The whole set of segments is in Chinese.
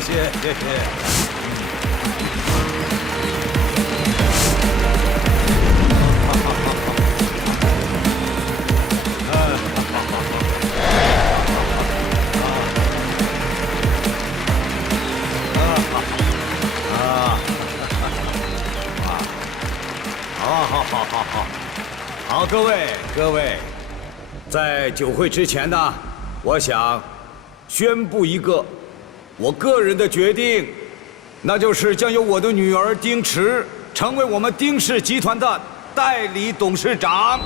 谢谢，谢谢。好，各位，在酒会之前呢，我想宣布一个我个人的决定，那就是将由我的女儿丁池成为我们丁氏集团的代理董事长。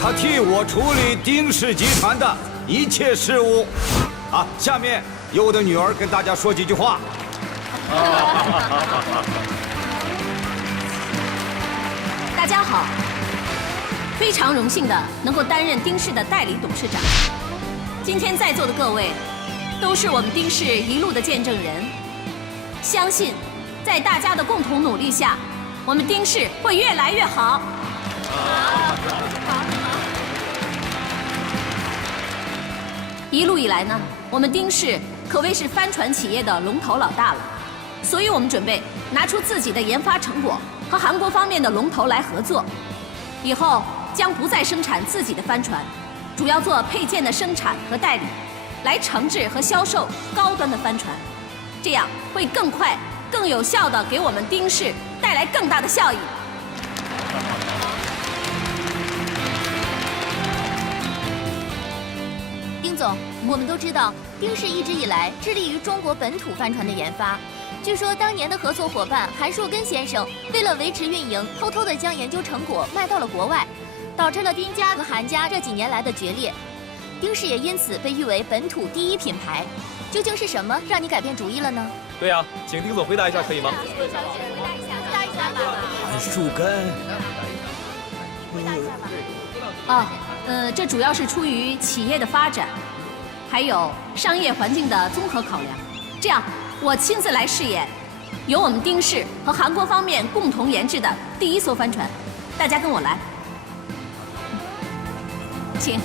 她替我处理丁氏集团的一切事务。啊，下面由我的女儿跟大家说几句话。大家好，非常荣幸的能够担任丁氏的代理董事长。今天在座的各位，都是我们丁氏一路的见证人。相信，在大家的共同努力下，我们丁氏会越来越好。一路以来呢，我们丁氏可谓是帆船企业的龙头老大了，所以我们准备拿出自己的研发成果，和韩国方面的龙头来合作，以后将不再生产自己的帆船，主要做配件的生产和代理，来承制和销售高端的帆船，这样会更快、更有效地给我们丁氏带来更大的效益。丁总，我们都知道，丁氏一直以来致力于中国本土帆船的研发。据说当年的合作伙伴韩树根先生为了维持运营，偷偷地将研究成果卖到了国外，导致了丁家和韩家这几年来的决裂。丁氏也因此被誉为本土第一品牌。究竟是什么让你改变主意了呢？对呀，请丁总回答一下，可以吗？回答一下吧。韩树根。这主要是出于企业的发展，还有商业环境的综合考量。这样，我亲自来饰演由我们丁氏和韩国方面共同研制的第一艘帆船。大家跟我来，请。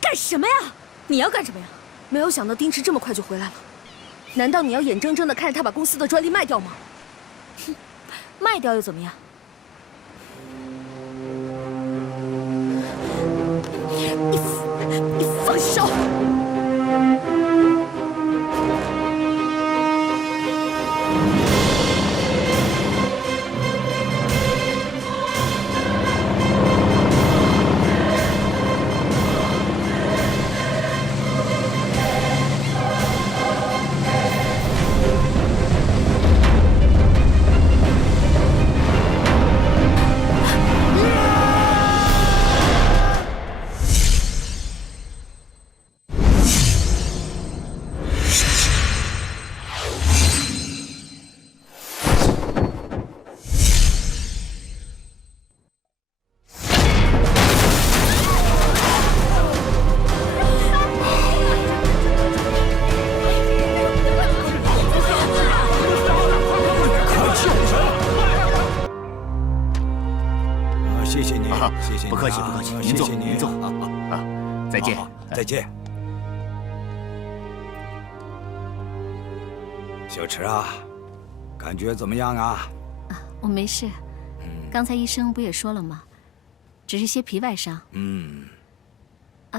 干什么呀？你要干什么呀？没有想到丁池这么快就回来了，难道你要眼睁睁地看着他把公司的专利卖掉吗？哼，卖掉又怎么样？你放手！谢谢您，谢谢您，不客气，不客气，您坐，您坐啊，再见，再见。小池啊，感觉怎么样啊？我没事，刚才医生不也说了吗？只是些皮外伤。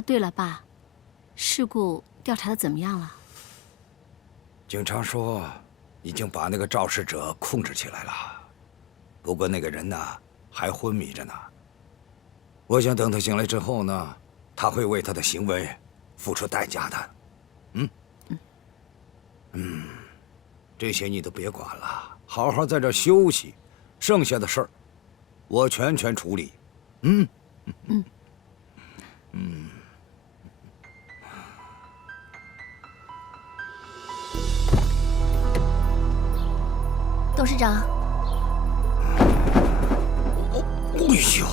对了，爸，事故调查的怎么样了？警察说，已经把那个肇事者控制起来了，不过那个人呢，还昏迷着呢。我想等他醒来之后呢，他会为他的行为付出代价的。这些你都别管了，好好在这休息，剩下的事儿我全权处理。董事长。哎呦！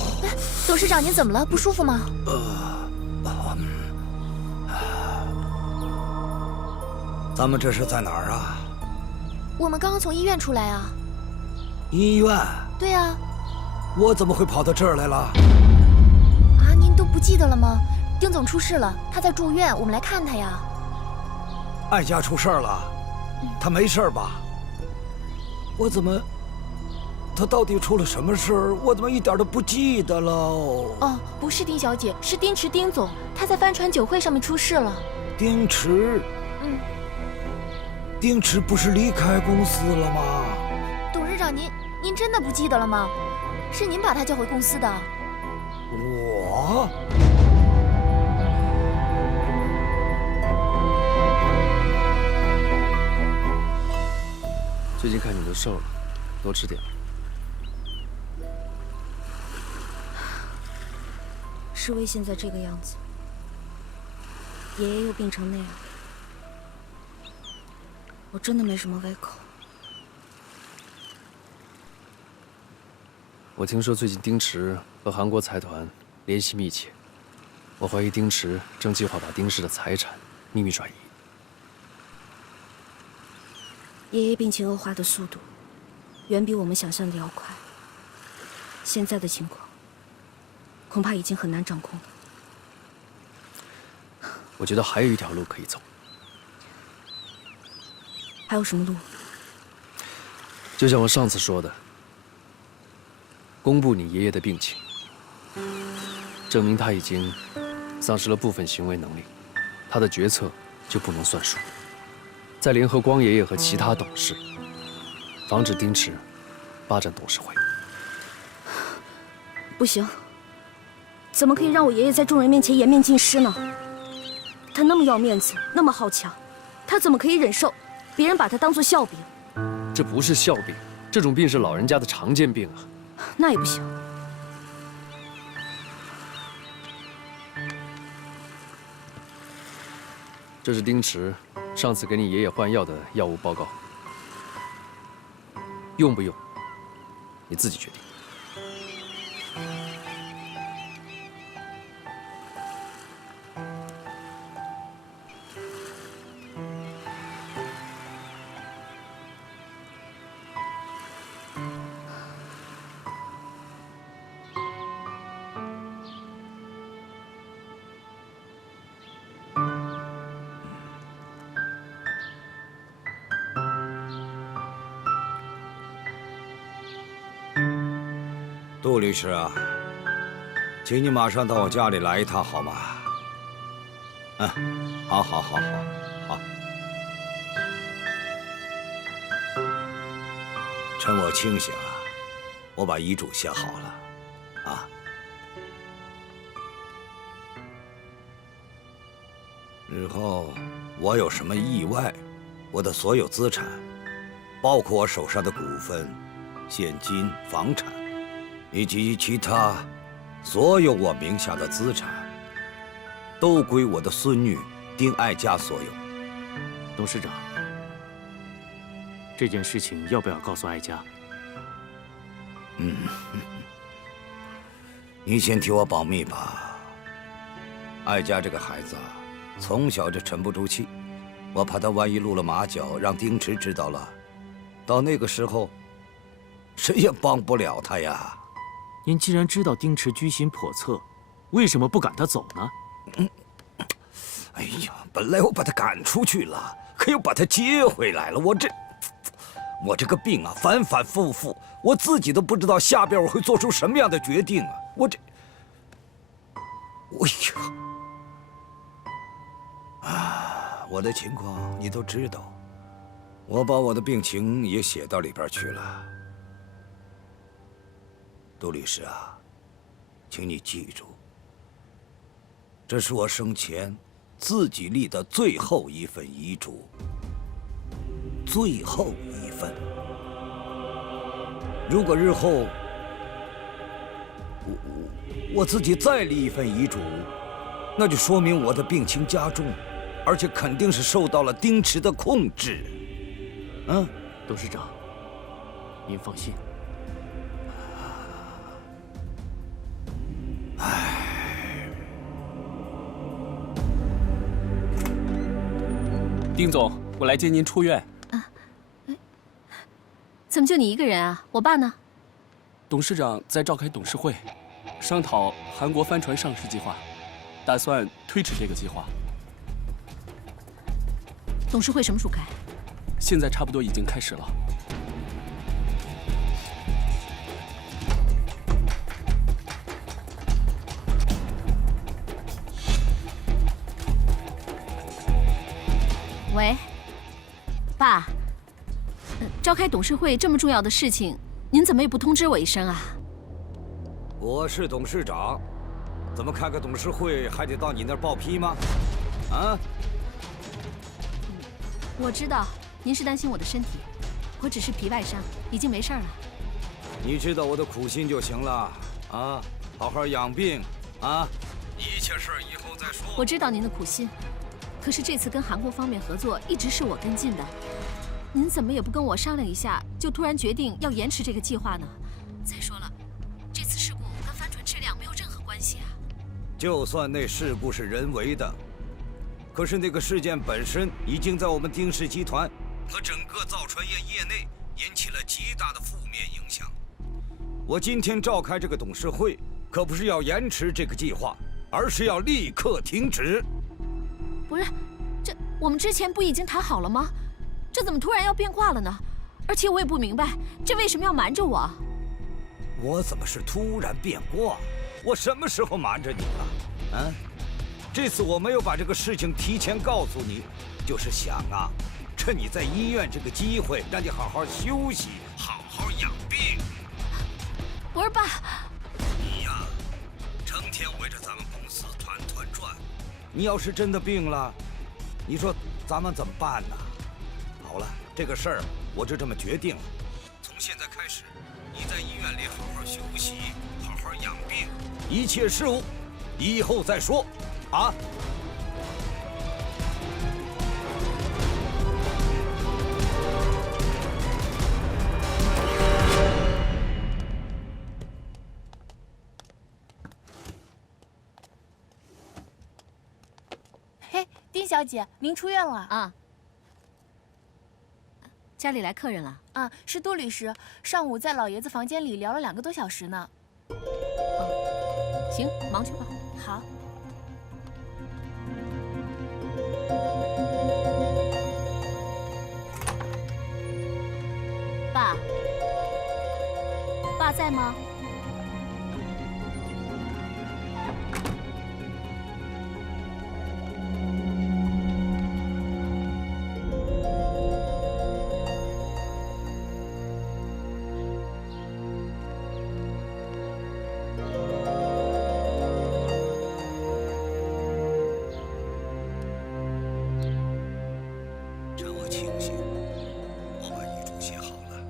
董事长，您怎么了？不舒服吗？咱们这是在哪儿啊？我们刚刚从医院出来啊。医院？对啊。我怎么会跑到这儿来了？啊，您都不记得了吗？丁总出事了，他在住院，我们来看他呀。艾佳出事了，他没事吧？我怎么？他到底出了什么事儿？我怎么一点都不记得了？哦，不是丁小姐，是丁池丁总，他在帆船酒会上面出事了。丁池？丁池不是离开公司了吗？董事长，您真的不记得了吗？是您把他叫回公司的。我？最近看你都瘦了，多吃点。世威现在这个样子，爷爷又病成那样，我真的没什么胃口。我听说最近丁池和韩国财团联系密切，我怀疑丁池正计划把丁氏的财产秘密转移。爷爷病情恶化的速度，远比我们想象的要快。现在的情况，恐怕已经很难掌控了。我觉得还有一条路可以走。还有什么路？就像我上次说的，公布你爷爷的病情，证明他已经丧失了部分行为能力，他的决策就不能算数。再联合光爷爷和其他董事，防止丁池霸占董事会。不行，怎么可以让我爷爷在众人面前颜面尽失呢？他那么要面子，那么好强，他怎么可以忍受别人把他当作笑柄？这不是笑柄，这种病是老人家的常见病啊。那也不行。这是丁池上次给你爷爷换药的药物报告，用不用，你自己决定。杜律师啊，请你马上到我家里来一趟好吗？好。趁我清醒啊，我把遗嘱写好了，啊。日后我有什么意外，我的所有资产，包括我手上的股份、现金、房产，以及其他所有我名下的资产，都归我的孙女丁爱佳所有。董事长，这件事情要不要告诉爱佳？你先替我保密吧。爱佳这个孩子啊，从小就沉不住气，我怕他万一露了马脚，让丁池知道了，到那个时候，谁也帮不了他呀。您既然知道丁池居心叵测，为什么不赶他走呢？哎呀，本来我把他赶出去了，可又把他接回来了。我这个病啊，反反复复，我自己都不知道下边我会做出什么样的决定啊！我的情况你都知道，我把我的病情也写到里边去了。杜律师啊，请你记住，这是我生前自己立的最后一份遗嘱，最后一份。如果日后我自己再立一份遗嘱，那就说明我的病情加重，而且肯定是受到了丁池的控制。董事长，您放心。丁总，我来接您出院。怎么就你一个人啊？我爸呢？董事长在召开董事会，商讨韩国帆船上市计划，打算推迟这个计划。董事会什么时候开？现在差不多已经开始了。喂，爸，召开董事会这么重要的事情，您怎么也不通知我一声啊？我是董事长，怎么开个董事会还得到你那儿报批吗？啊？我知道您是担心我的身体，我只是皮外伤，已经没事了。你知道我的苦心就行了啊，好好养病啊，一切事儿以后再说。我知道您的苦心，可是这次跟韩国方面合作一直是我跟进的，您怎么也不跟我商量一下，就突然决定要延迟这个计划呢？再说了，这次事故跟帆船质量没有任何关系啊。就算那事故是人为的，可是那个事件本身已经在我们丁氏集团和整个造船业业内引起了极大的负面影响。我今天召开这个董事会，可不是要延迟这个计划，而是要立刻停止。不是，这我们之前不已经谈好了吗？这怎么突然要变卦了呢？而且我也不明白，这为什么要瞒着我？我怎么是突然变卦？我什么时候瞒着你了？啊？这次我没有把这个事情提前告诉你，就是想啊，趁你在医院这个机会，让你好好休息，好好养病。不是爸，你呀，成天围着咱们公司团团转，你要是真的病了，你说咱们怎么办呢？好了，这个事儿我就这么决定了，从现在开始，你在医院里好好休息，好好养病，一切事务以后再说，啊。嘿，丁小姐，您出院了啊？家里来客人了啊？是杜律师，上午在老爷子房间里聊了2个多小时呢。行，忙去吧。好。爸，爸在吗？趁我清醒，我把遗嘱写好了，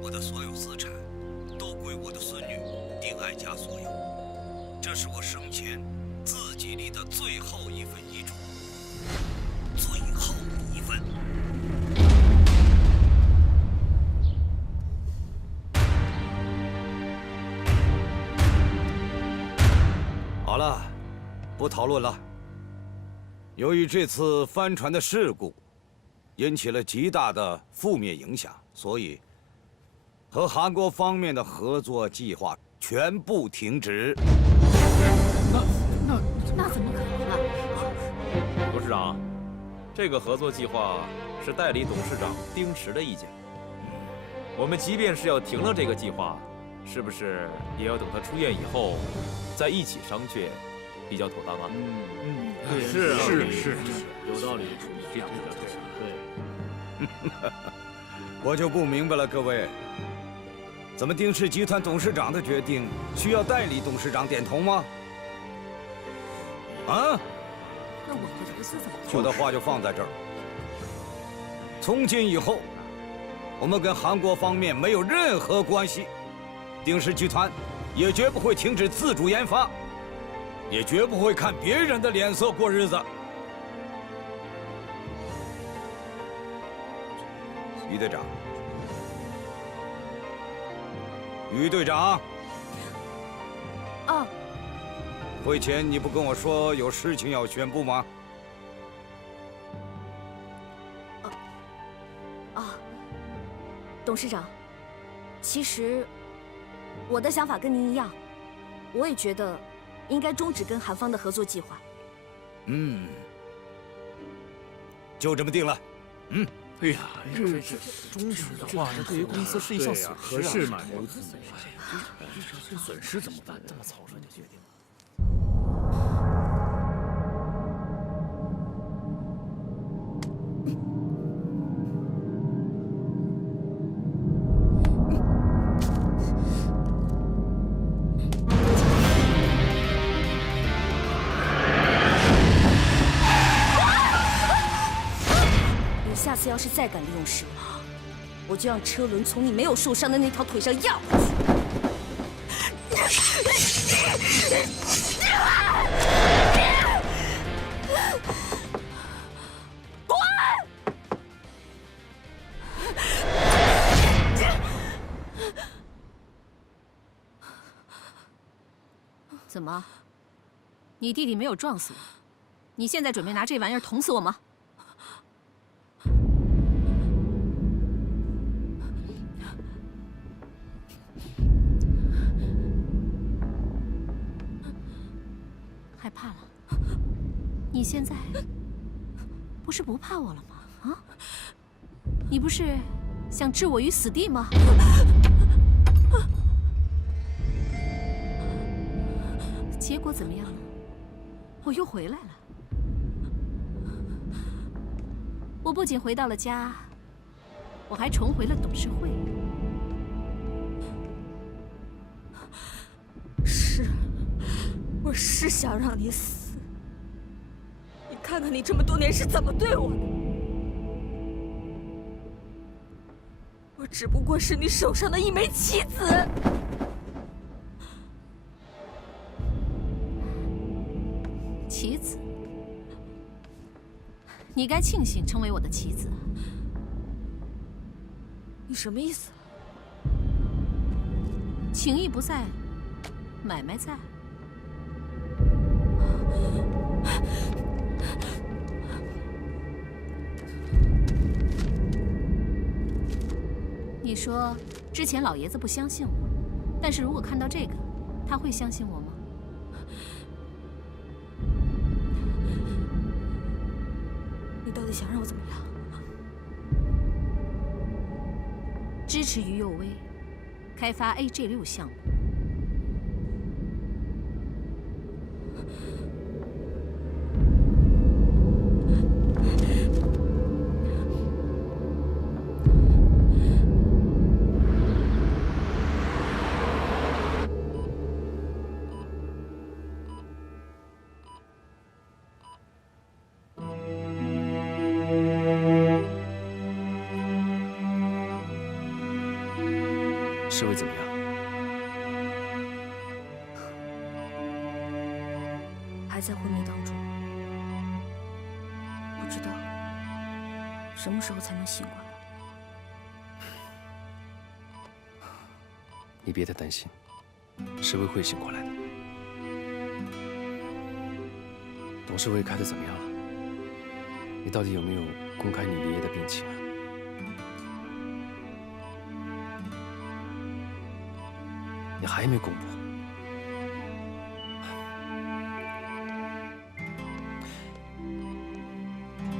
我的所有资产都归我的孙女丁爱佳所有。这是我生前自己立的最后一份遗嘱，最后一份。好了，不讨论了。由于这次帆船的事故引起了极大的负面影响，所以和韩国方面的合作计划全部停止。那怎么可能啊？董事长，这个合作计划是代理董事长丁石的意见。我们即便是要停了这个计划，是不是也要等他出院以后再一起商榷，比较妥当啊？对，是有道理，这样比较对。我就不明白了，各位，怎么丁氏集团董事长的决定需要代理董事长点头吗？啊？那我的投资怎么办？我的话就放在这儿。从今以后，我们跟韩国方面没有任何关系，丁氏集团也绝不会停止自主研发，也绝不会看别人的脸色过日子。于队长，于队长，啊，会前你不跟我说有事情要宣布吗？董事长，其实我的想法跟您一样，我也觉得应该终止跟韩方的合作计划。就这么定了。哎呀，这终止的话，这对于公司是一项损失啊。合适吗？这损失怎么办？这么草率的决定。下次要是再敢利用石王，我就让车轮从你没有受伤的那条腿上压过去。滚！怎么？你弟弟没有撞死我，你现在准备拿这玩意儿捅死我吗？害怕了？你现在不是不怕我了吗？啊？你不是想置我于死地吗？结果怎么样了？我又回来了。我不仅回到了家，我还重回了董事会。我是想让你死。你看看你这么多年是怎么对我的。我只不过是你手上的一枚棋子。棋子？你该庆幸成为我的棋子。你什么意思？情义不在，买卖在。你说之前老爷子不相信我，但是如果看到这个，他会相信我吗？你到底想让我怎么样？支持于右威开发 AG6项目。是会怎么样？还在昏迷当中，不知道什么时候才能醒过来。你别太担心，石薇会醒过来的。董事会开得怎么样了？你到底有没有公开你爷爷的病情啊？你还没公布。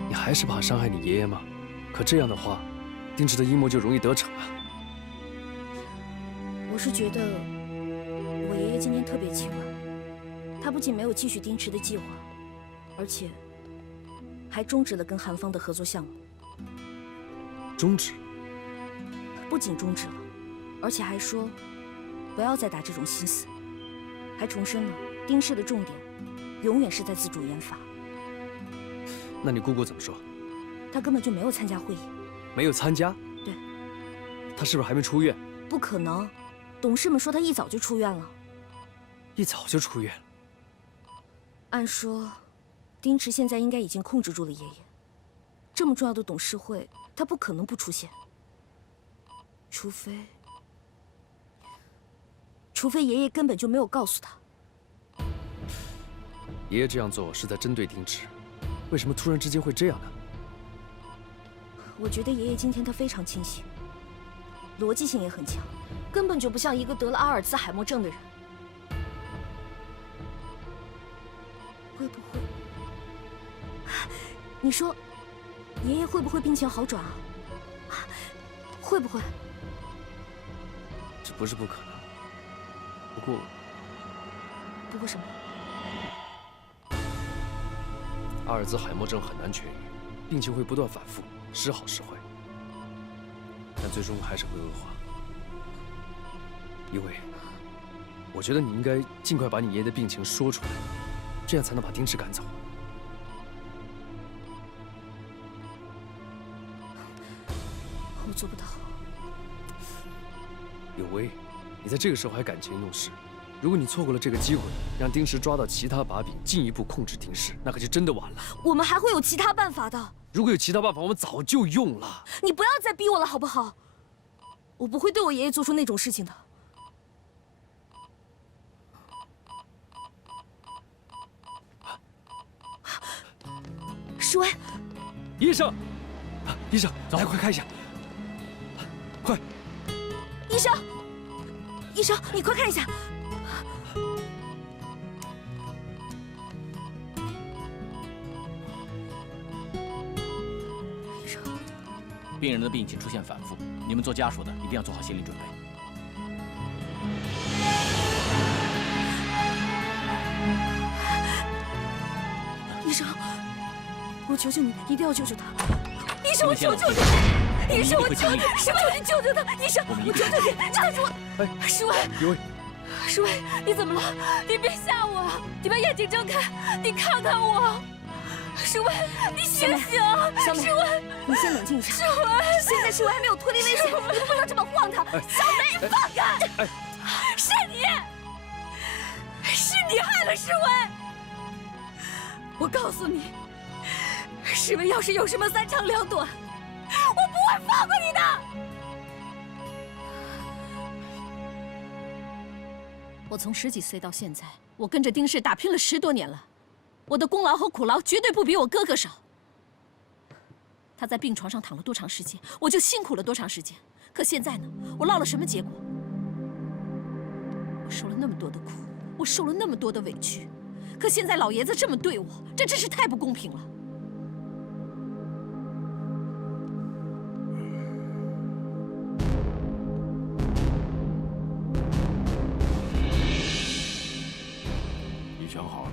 你还是怕伤害你爷爷吗？可这样的话，丁池的阴谋就容易得逞啊。我是觉得我爷爷今天特别奇怪，他不仅没有继续丁池的计划，而且还终止了跟韩方的合作项目。终止？不仅终止了，而且还说不要再打这种心思，还重申了丁氏的重点永远是在自主研发。那你姑姑怎么说？他根本就没有参加会议。没有参加？对。他是不是还没出院？不可能，董事们说他一早就出院了。一早就出院了？按说，丁池现在应该已经控制住了爷爷。这么重要的董事会，他不可能不出现。除非爷爷根本就没有告诉他。爷爷这样做是在针对丁池，为什么突然之间会这样呢？我觉得爷爷今天他非常清醒，逻辑性也很强，根本就不像一个得了阿尔兹海默症的人。会不会？你说，爷爷会不会病情好转啊？会不会？这不是不可能。不过什么？阿尔兹海默症很难痊愈，病情会不断反复，时好时坏，但最终还是会恶化。一伟，我觉得你应该尽快把你爷爷的病情说出来，这样才能把丁氏赶走。我做不到。有为，你在这个时候还感情用事，如果你错过了这个机会，让丁氏抓到其他把柄，进一步控制丁氏，那可就真的晚了。我们还会有其他办法的。如果有其他办法，我们早就用了。你不要再逼我了，好不好？我不会对我爷爷做出那种事情的。世威，医生，医生，来，快看一下，快！医生，医生，你快看一下。医生，病人的病情出现反复，你们做家属的一定要做好心理准备。医生，我求求你，一定要救救他！医生，我求求你！医生，我求你，求你救救他！医生，我求求你，这是我。哎，世威，有为，世威，你怎么了？你别吓我！你把眼睛睁开，你看看我。世威，你醒醒！小美，世威，你先冷静一下。世威，现在世威还没有脱离危险，你不能这么晃他。小美，放开！是你，是你害了世威！我告诉你，世威要是有什么三长两短，我不会放过你的。我从10几岁到现在，我跟着丁氏打拼了10多年了，我的功劳和苦劳绝对不比我哥哥少。他在病床上躺了多长时间，我就辛苦了多长时间。可现在呢，我落了什么结果？我受了那么多的苦，我受了那么多的委屈，可现在老爷子这么对我，这真是太不公平了。你想好了？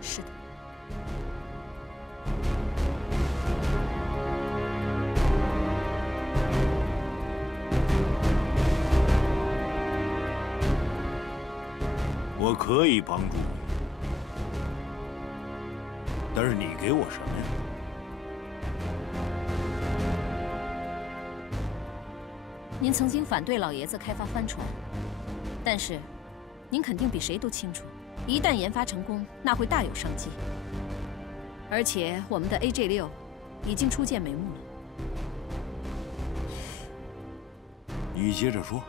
是的。我可以帮助你，但是你给我什么呀？您曾经反对老爷子开发帆船，但是您肯定比谁都清楚，一旦研发成功，那会大有商机。而且我们的 AG6已经初见眉目了。你接着说。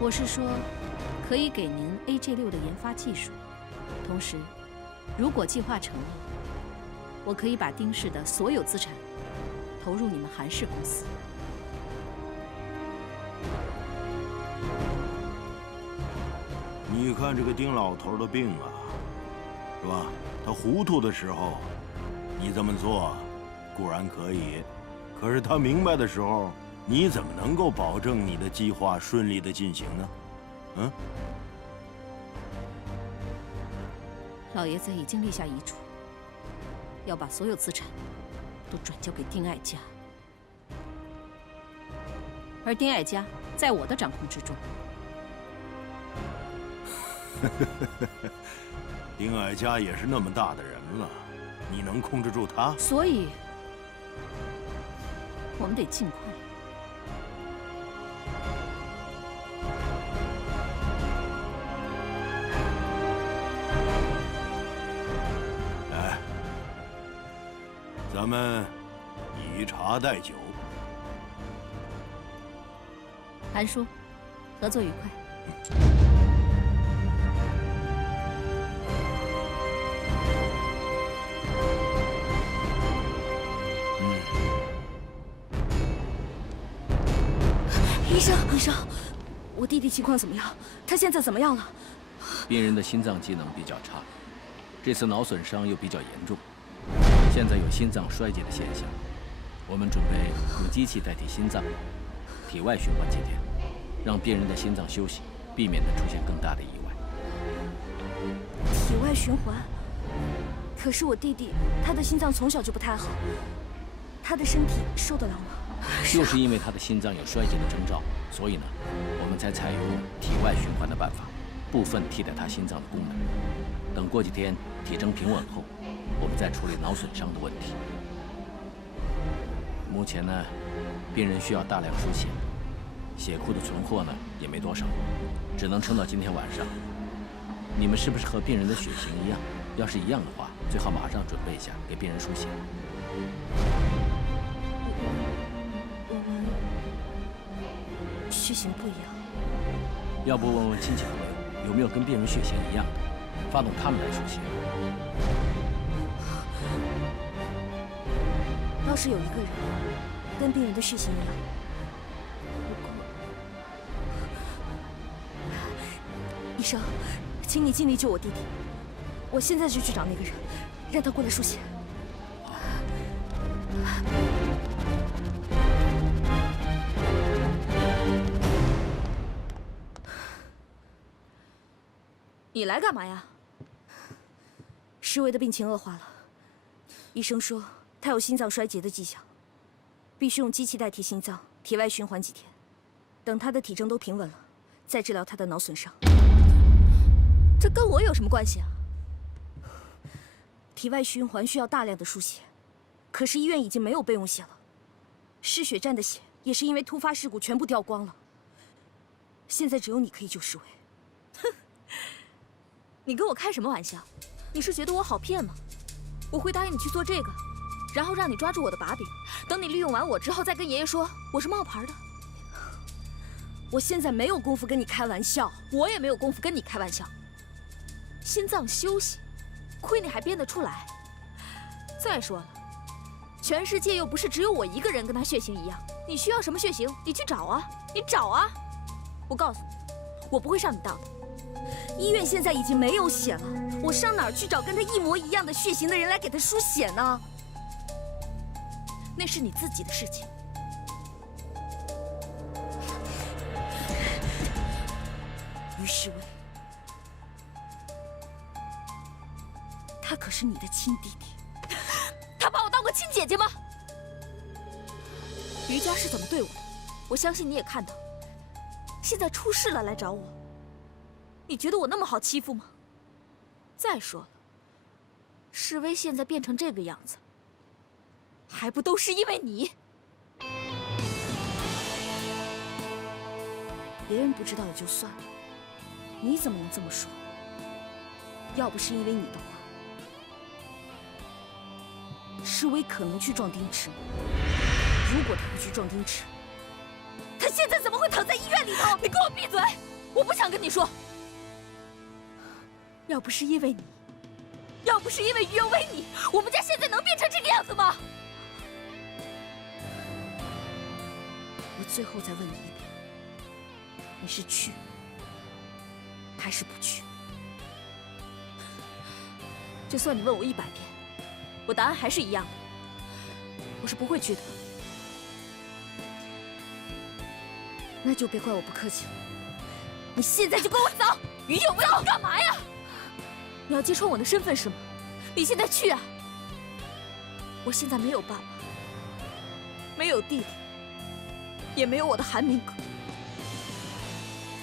我是说，可以给您 AG6的研发技术，同时，如果计划成了，我可以把丁氏的所有资产投入你们韩氏公司。你看这个丁老头的病啊，是吧？他糊涂的时候，你这么做固然可以，可是他明白的时候，你怎么能够保证你的计划顺利的进行呢？嗯？老爷子已经立下遗嘱，要把所有资产都转交给丁爱家，而丁爱家在我的掌控之中。丁爱家也是那么大的人了，你能控制住他？所以，我们得尽快。来，咱们以茶代酒。韩叔，合作愉快。生，我弟弟情况怎么样？他现在怎么样了？病人的心脏机能比较差，这次脑损伤又比较严重，现在有心脏衰竭的现象。我们准备用机器代替心脏，体外循环几天，让病人的心脏休息，避免它出现更大的意外。体外循环？可是我弟弟，他的心脏从小就不太好，他的身体受得了吗？就是因为他的心脏有衰竭的征兆，所以呢，我们才采用体外循环的办法，部分替代他心脏的功能。等过几天体征平稳后，我们再处理脑损伤的问题。目前呢，病人需要大量输血，血库的存货呢也没多少，只能撑到今天晚上。你们是不是和病人的血型一样？要是一样的话，最好马上准备一下，给病人输血。我们血型不一样。要不问问亲戚朋友，有没有跟病人血型一样的，发动他们来输血。要是有一个人跟病人的血型一样，医生，请你尽力救我弟弟。我现在就去找那个人，让他过来输血。你来干嘛呀？施维的病情恶化了，医生说他有心脏衰竭的迹象，必须用机器代替心脏，体外循环几天，等他的体征都平稳了，再治疗他的脑损伤。这跟我有什么关系啊？体外循环需要大量的输血，可是医院已经没有备用血了，失血站的血也是因为突发事故全部掉光了。现在只有你可以救施维。哼，你跟我开什么玩笑？你是觉得我好骗吗？我会答应你去做这个，然后让你抓住我的把柄，等你利用完我之后，再跟爷爷说我是冒牌的。我现在没有功夫跟你开玩笑，我也没有功夫跟你开玩笑。心脏休息，亏你还编得出来。再说了，全世界又不是只有我一个人跟他血型一样，你需要什么血型，你去找啊，你找啊。我告诉你，我不会上你当的。医院现在已经没有血了，我上哪儿去找跟他一模一样的血型的人来给他输血呢？那是你自己的事情。于世威，他可是你的亲弟弟，他把我当过亲姐姐吗？于家是怎么对我的，我相信你也看到。现在出事了来找我，你觉得我那么好欺负吗？再说了，世威现在变成这个样子，还不都是因为你？别人不知道也就算了，你怎么能这么说？要不是因为你的话，世威可能去撞丁池。如果他不去撞丁池，他现在怎么会躺在医院里头？你给我闭嘴！我不想跟你说。要不是因为你，要不是因为于有为你，我们家现在能变成这个样子吗？我最后再问你一遍，你是去还是不去？就算你问我100遍，我答案还是一样的，我是不会去的。那就别怪我不客气了，你现在就跟我走！于有为，你干嘛呀？你要揭穿我的身份是吗？你现在去啊！我现在没有爸爸，没有弟弟，也没有我的韩明哥，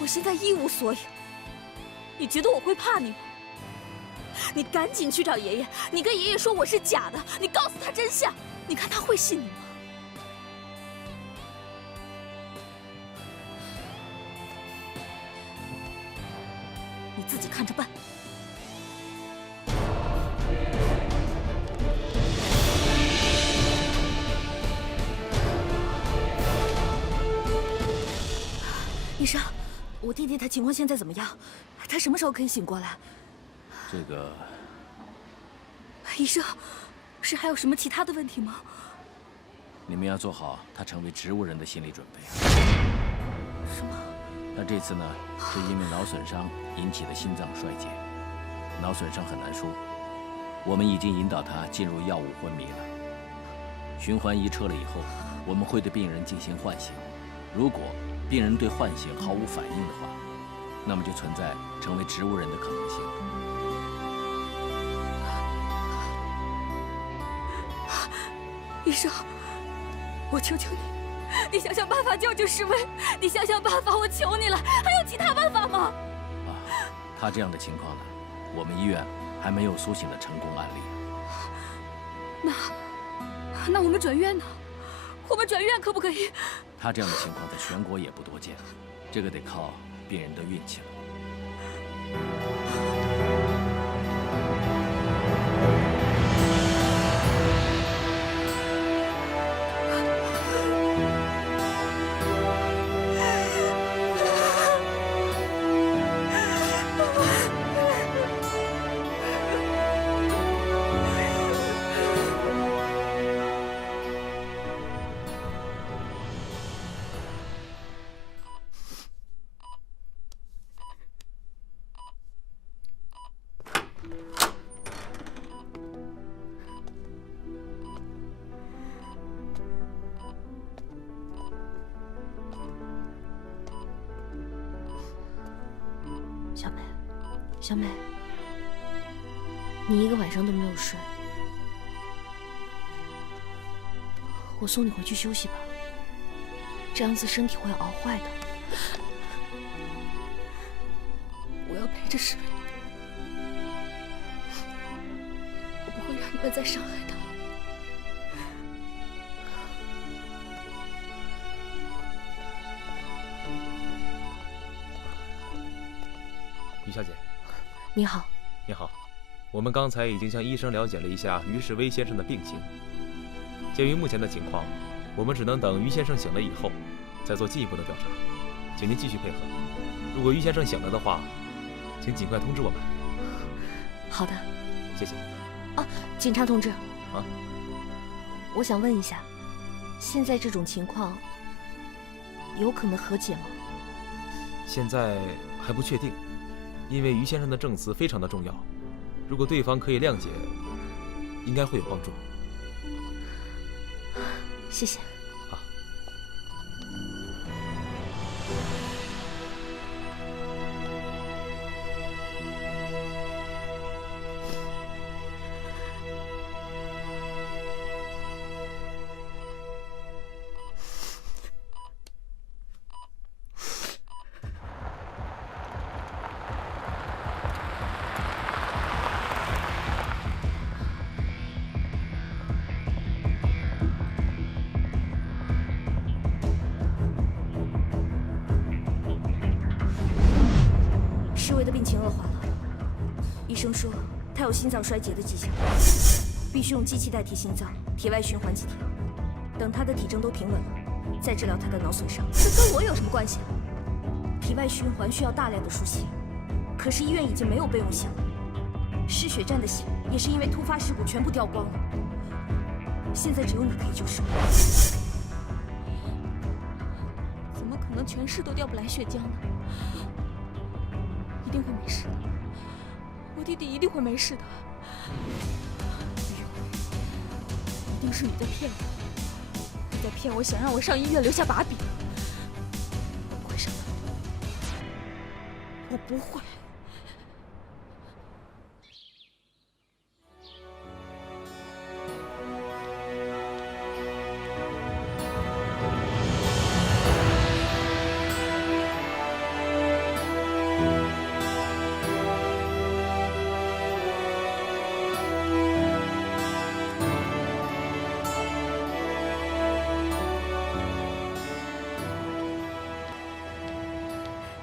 我现在一无所有。你觉得我会怕你吗？你赶紧去找爷爷，你跟爷爷说我是假的，你告诉他真相，你看他会信你吗？你自己看着办。医生，我弟弟他情况现在怎么样？他什么时候可以醒过来？这个，医生，是还有什么其他的问题吗？你们要做好他成为植物人的心理准备。什么？他这次呢，是因为脑损伤引起的心脏衰竭，脑损伤很难说。我们已经引导他进入药物昏迷了。循环仪撤了以后，我们会对病人进行唤醒。如果病人对唤醒毫无反应的话，那么就存在成为植物人的可能性。医生，我求求你，你想想办法救救世威！你想想办法，我求你了！还有其他办法吗？他这样的情况呢，我们医院还没有苏醒的成功案例。那我们转院呢？我们转院可不可以？他这样的情况在全国也不多见，这个得靠病人的运气了。小美，你一个晚上都没有睡，我送你回去休息吧，这样子身体会熬坏的。我要陪着世威，我不会让你们再伤害他。于小姐，你好。你好，我们刚才已经向医生了解了一下于世威先生的病情。鉴于目前的情况，我们只能等于先生醒了以后，再做进一步的调查。请您继续配合。如果于先生醒了的话，请尽快通知我们。好的，谢谢。警察同志。啊？我想问一下，现在这种情况，有可能和解吗？现在还不确定。因为于先生的证词非常的重要，如果对方可以谅解，应该会有帮助。谢谢。好。世威的病情恶化了，医生说他有心脏衰竭的迹象，必须用机器代替心脏，体外循环几天。等他的体征都平稳了，再治疗他的脑损伤。这跟我有什么关系啊？体外循环需要大量的输血，可是医院已经没有备用箱了，失血站的血也是因为突发事故全部掉光了。现在只有你可以救世威。怎么可能全市都调不来血浆呢？一定会没事的，我弟弟一定会没事的。一定是你在骗我，你在骗我，想让我上医院留下把柄。我不会上当的，我不会。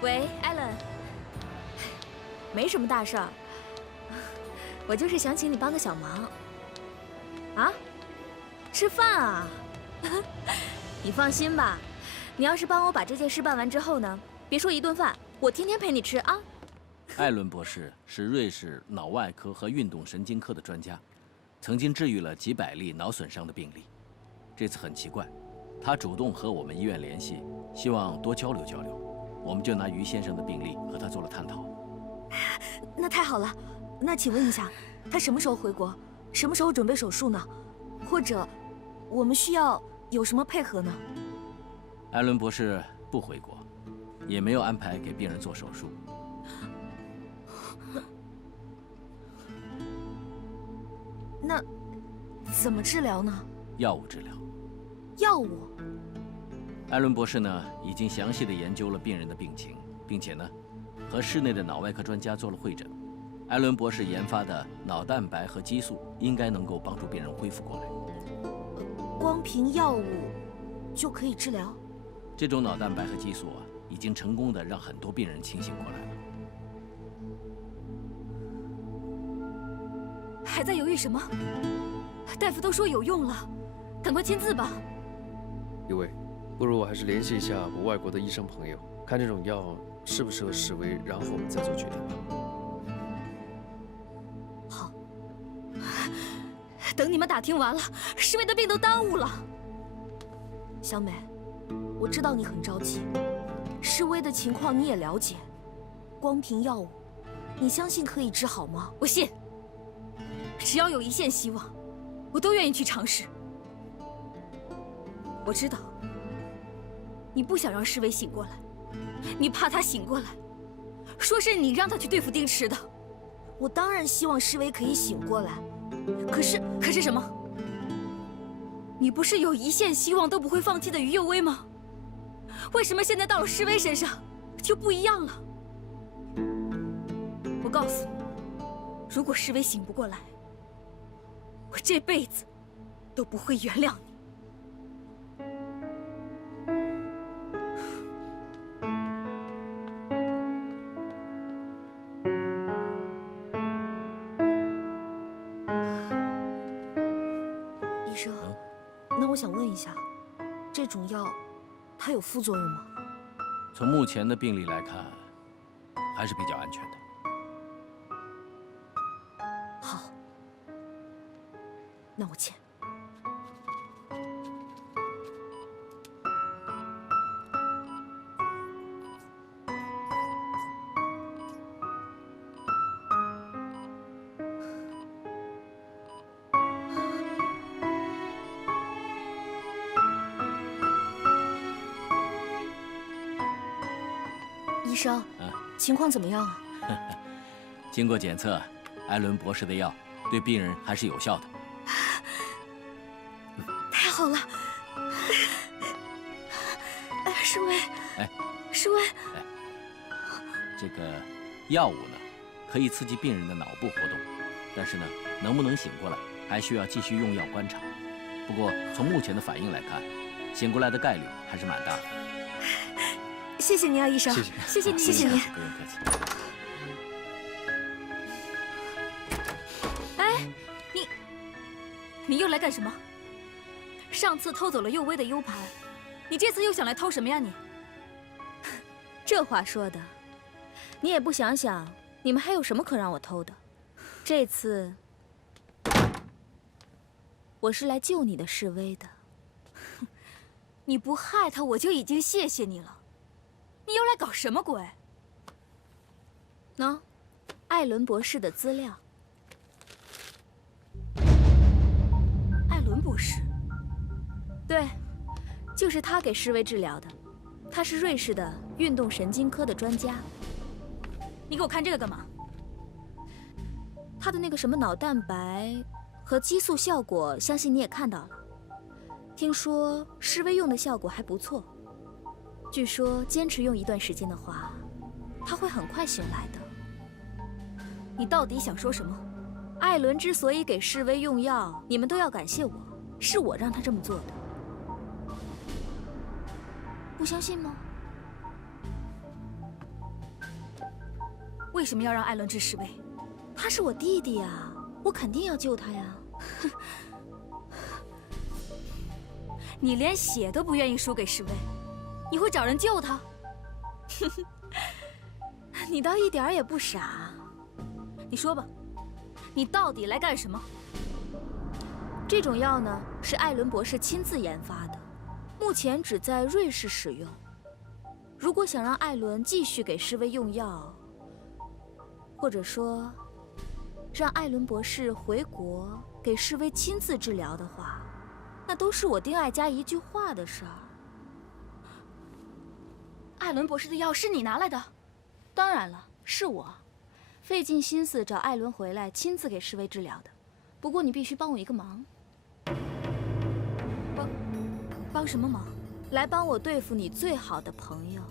喂，艾伦，没什么大事儿，我就是想请你帮个小忙。啊？吃饭啊？你放心吧，你要是帮我把这件事办完之后呢，别说一顿饭，我天天陪你吃啊。艾伦博士是瑞士脑外科和运动神经科的专家，曾经治愈了几百例脑损伤的病例。这次很奇怪，他主动和我们医院联系，希望多交流交流。我们就拿于先生的病例和他做了探讨。那太好了。那请问一下，他什么时候回国？什么时候准备手术呢？或者，我们需要有什么配合呢？艾伦博士不回国，也没有安排给病人做手术。那怎么治疗呢？药物治疗。药物？艾伦博士呢，已经详细的研究了病人的病情，并且呢，和室内的脑外科专家做了会诊。艾伦博士研发的脑蛋白和激素应该能够帮助病人恢复过来。光凭药物就可以治疗？这种脑蛋白和激素啊，已经成功的让很多病人清醒过来了。还在犹豫什么？大夫都说有用了，赶快签字吧。一位，不如我还是联系一下我外国的医生朋友，看这种药适不适合施威，然后我们再做决定吧。好。等你们打听完了，施威的病都耽误了。小美，我知道你很着急，施威的情况你也了解，光凭药物，你相信可以治好吗？我信。只要有一线希望，我都愿意去尝试。我知道，你不想让施威醒过来，你怕他醒过来，说是你让他去对付丁池的。我当然希望施威可以醒过来，可是什么？你不是有一线希望都不会放弃的于右威吗？为什么现在到了施威身上就不一样了？我告诉你，如果施威醒不过来，我这辈子都不会原谅你。医生，那我想问一下，这种药它有副作用吗？从目前的病例来看，还是比较安全的。好，那我签。医生，情况怎么样啊？经过检测，艾伦博士的药对病人还是有效的。太好了！施威，施威，这个药物呢，可以刺激病人的脑部活动，但是呢，能不能醒过来，还需要继续用药观察。不过从目前的反应来看，醒过来的概率还是蛮大的。谢谢您啊，医生。谢谢您。不用客气。哎，你又来干什么？上次偷走了右威的 U 盘，你这次又想来偷什么呀你？这话说的，你也不想想，你们还有什么可让我偷的？这次我是来救你的示威的。你不害他，我就已经谢谢你了。你又来搞什么鬼？喏，艾伦博士的资料。艾伦博士？对，就是他给施威治疗的。他是瑞士的运动神经科的专家。你给我看这个干嘛？他的那个什么脑蛋白和激素效果，相信你也看到了。听说施威用的效果还不错。据说坚持用一段时间的话，他会很快醒来的。你到底想说什么？艾伦之所以给施威用药，你们都要感谢我，是我让他这么做的。不相信吗？为什么要让艾伦治施威？他是我弟弟呀，我肯定要救他呀。你连血都不愿意输给施威，你会找人救他？你倒一点也不傻。你说吧，你到底来干什么？这种药呢，是艾伦博士亲自研发的，目前只在瑞士使用，如果想让艾伦继续给侍卫用药，或者说让艾伦博士回国给侍卫亲自治疗的话，那都是我丁爱家一句话的事儿。艾伦博士的药是你拿来的？当然了，是我，费尽心思找艾伦回来，亲自给侍卫治疗的。不过你必须帮我一个忙。帮什么忙？来帮我对付你最好的朋友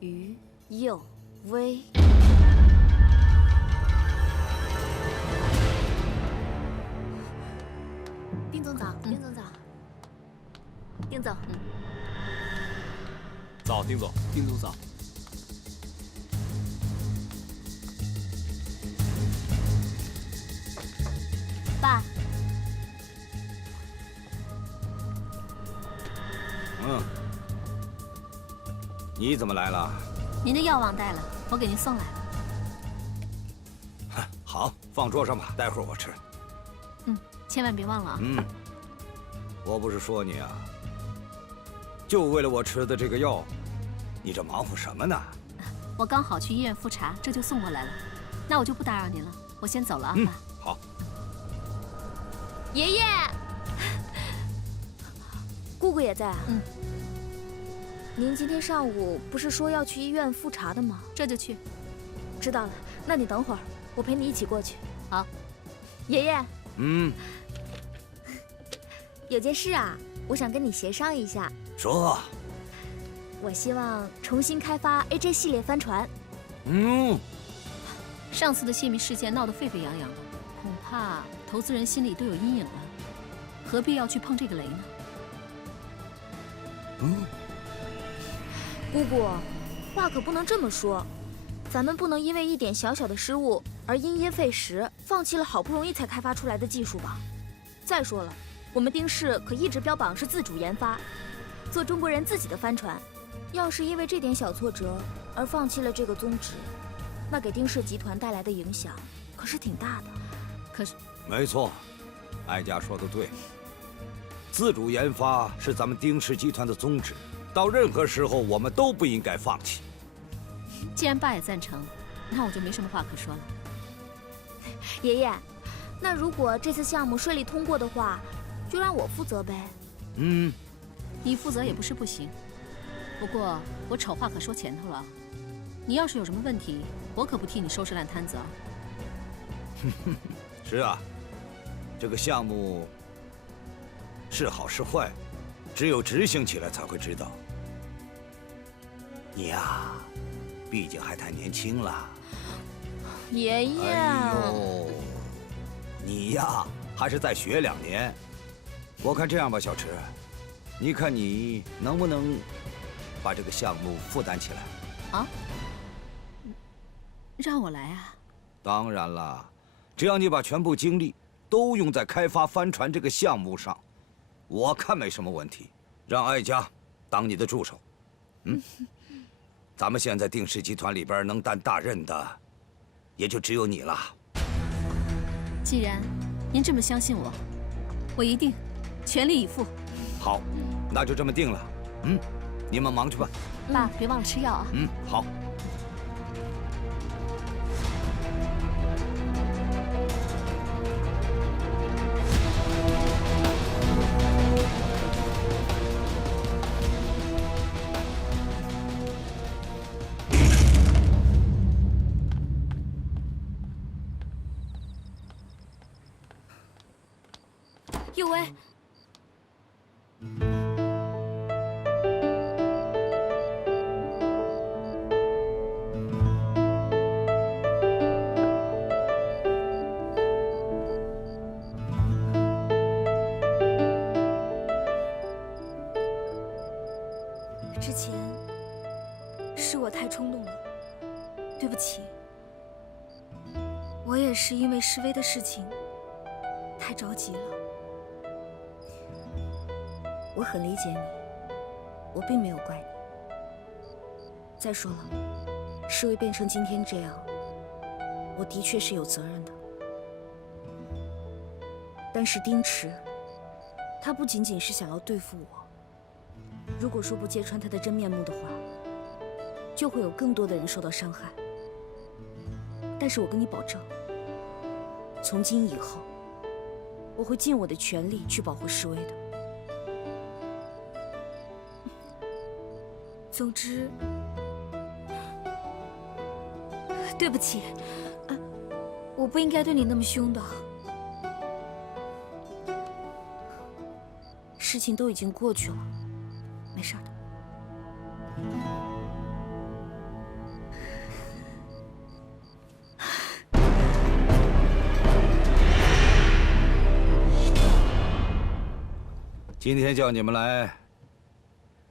于右威。丁总早，丁总早，丁总。早，丁总。丁总早。爸。你怎么来了？您的药忘带了，我给您送来了。好，放桌上吧，待会儿我吃。千万别忘了啊。我不是说你啊，就为了我吃的这个药，你这忙活什么呢？我刚好去医院复查，这就送过来了。那我就不打扰您了，我先走了啊，爸。好。爷爷，姑姑也在啊。您今天上午不是说要去医院复查的吗？这就去。知道了，那你等会儿，我陪你一起过去。好。爷爷。有件事啊，我想跟你协商一下。说。我希望重新开发 AJ 系列帆船。上次的泄密事件闹得沸沸扬扬的，恐怕投资人心里都有阴影了，何必要去碰这个雷呢？姑姑，话可不能这么说，咱们不能因为一点小小的失误而因噎废食，放弃了好不容易才开发出来的技术吧。再说了，我们丁氏可一直标榜是自主研发，做中国人自己的帆船。要是因为这点小挫折而放弃了这个宗旨，那给丁氏集团带来的影响可是挺大的。可是，没错，哀家说的对，自主研发是咱们丁氏集团的宗旨，到任何时候我们都不应该放弃。既然爸也赞成，那我就没什么话可说了。爷爷，那如果这次项目顺利通过的话，就让我负责呗。你负责也不是不行，不过我丑话可说前头了，你要是有什么问题，我可不替你收拾烂摊子啊。是啊，这个项目是好是坏，只有执行起来才会知道。你呀，毕竟还太年轻了。爷爷，哎呦，你呀，还是再学2年。我看这样吧，小池，你看你能不能把这个项目负担起来？啊？让我来啊？当然了，只要你把全部精力都用在开发帆船这个项目上，我看没什么问题。让哀家当你的助手。咱们现在丁氏集团里边能担大任的，也就只有你了。既然您这么相信我，我一定全力以赴。好，那就这么定了。你们忙去吧。爸，别忘了吃药啊。好。佑威，之前是我太冲动了，对不起。我也是因为施威的事情太着急了。我很理解你，我并没有怪你。再说了，施威变成今天这样，我的确是有责任的。但是丁池，他不仅仅是想要对付我，如果说不揭穿他的真面目的话，就会有更多的人受到伤害。但是我跟你保证，从今以后，我会尽我的全力去保护示威的。总之，对不起，我不应该对你那么凶的。事情都已经过去了，没事的。今天叫你们来，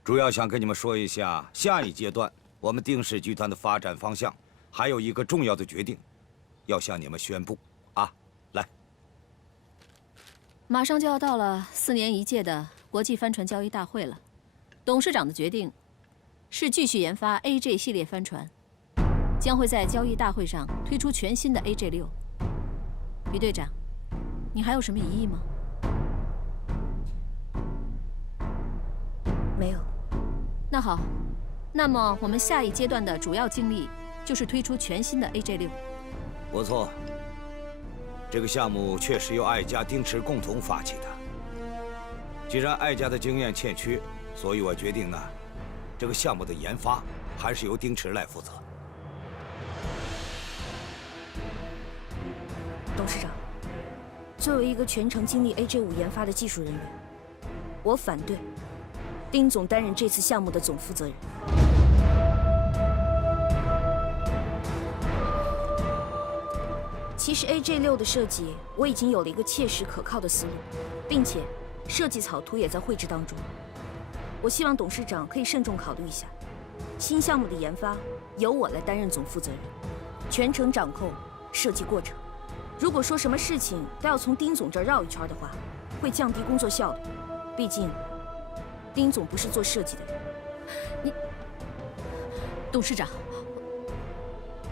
主要想跟你们说一下下一阶段我们丁氏集团的发展方向，还有一个重要的决定，要向你们宣布啊！来，马上就要到了4年1届的国际帆船交易大会了，董事长的决定是继续研发 AJ 系列帆船，将会在交易大会上推出全新的 AJ6。于队长，你还有什么疑义吗？没有。那好，那么我们下一阶段的主要精力就是推出全新的 AJ6。不错，这个项目确实由爱家、丁池共同发起的。既然爱家的经验欠缺，所以我决定呢，这个项目的研发还是由丁池来负责。董事长，作为一个全程经历 AJ5研发的技术人员，我反对丁总担任这次项目的总负责人。其实 AJ6的设计我已经有了一个切实可靠的思路，并且设计草图也在绘制当中。我希望董事长可以慎重考虑一下，新项目的研发由我来担任总负责人，全程掌控设计过程。如果说什么事情都要从丁总这儿绕一圈的话，会降低工作效率。毕竟丁总不是做设计的人。董事长，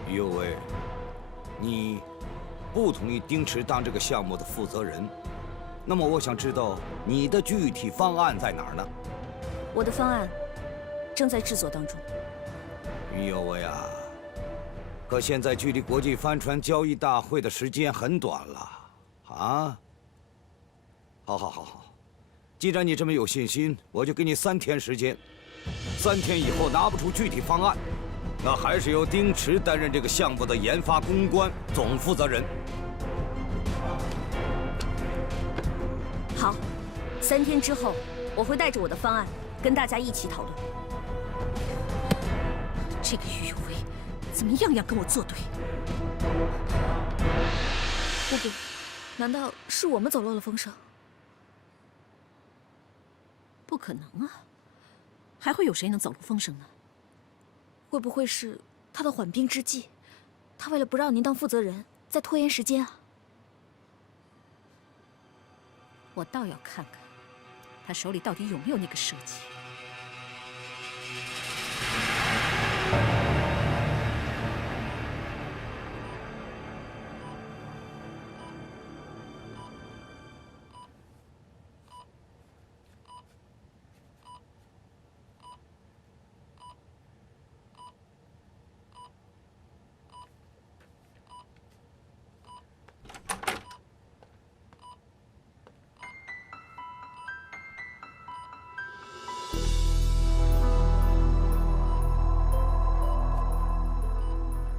于有为，你不同意丁池当这个项目的负责人，那么我想知道你的具体方案在哪儿呢？我的方案正在制作当中。于有为啊，可现在距离国际帆船交易大会的时间很短了啊！好，既然你这么有信心，我就给你3天时间。3天以后拿不出具体方案，那还是由丁池担任这个项目的研发攻关总负责人。好，3天之后，我会带着我的方案跟大家一起讨论。这个于有为，怎么样样跟我作对？不，难道是我们走漏了风声？不可能啊，还会有谁能走漏风声呢？会不会是他的缓兵之计？他为了不让您当负责人，在拖延时间啊？我倒要看看，他手里到底有没有那个设计。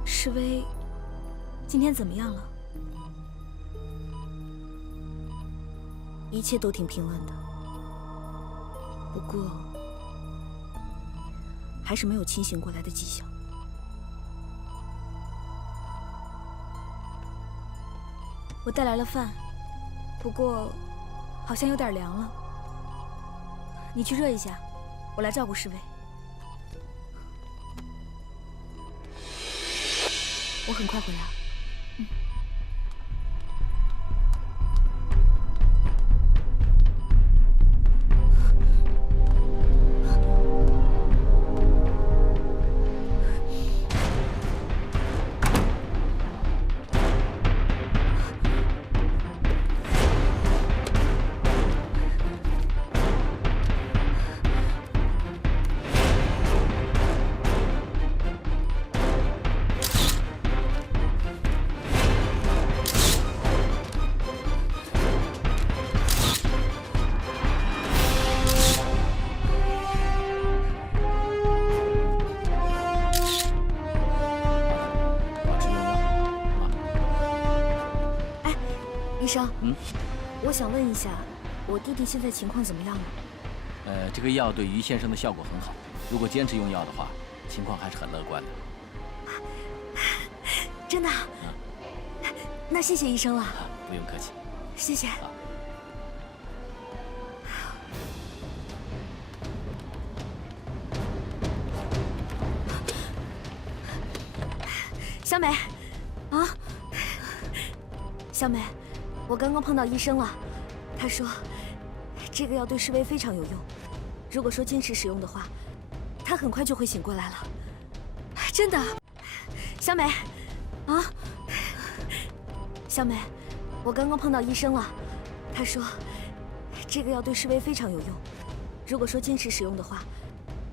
世威，今天怎么样了？一切都挺平稳的，不过还是没有清醒过来的迹象。我带来了饭，不过好像有点凉了。你去热一下，我来照顾世威。我很快回来。生，我想问一下，我弟弟现在情况怎么样了？这个药对于先生的效果很好，如果坚持用药的话，情况还是很乐观的。真的？那谢谢医生了。不用客气。谢谢。小美，啊，小美，我刚刚碰到医生了，他说这个药对施威非常有用，如果说坚持使用的话，他很快就会醒过来了。真的，小美，啊，小美，我刚刚碰到医生了，他说这个药对施威非常有用，如果说坚持使用的话，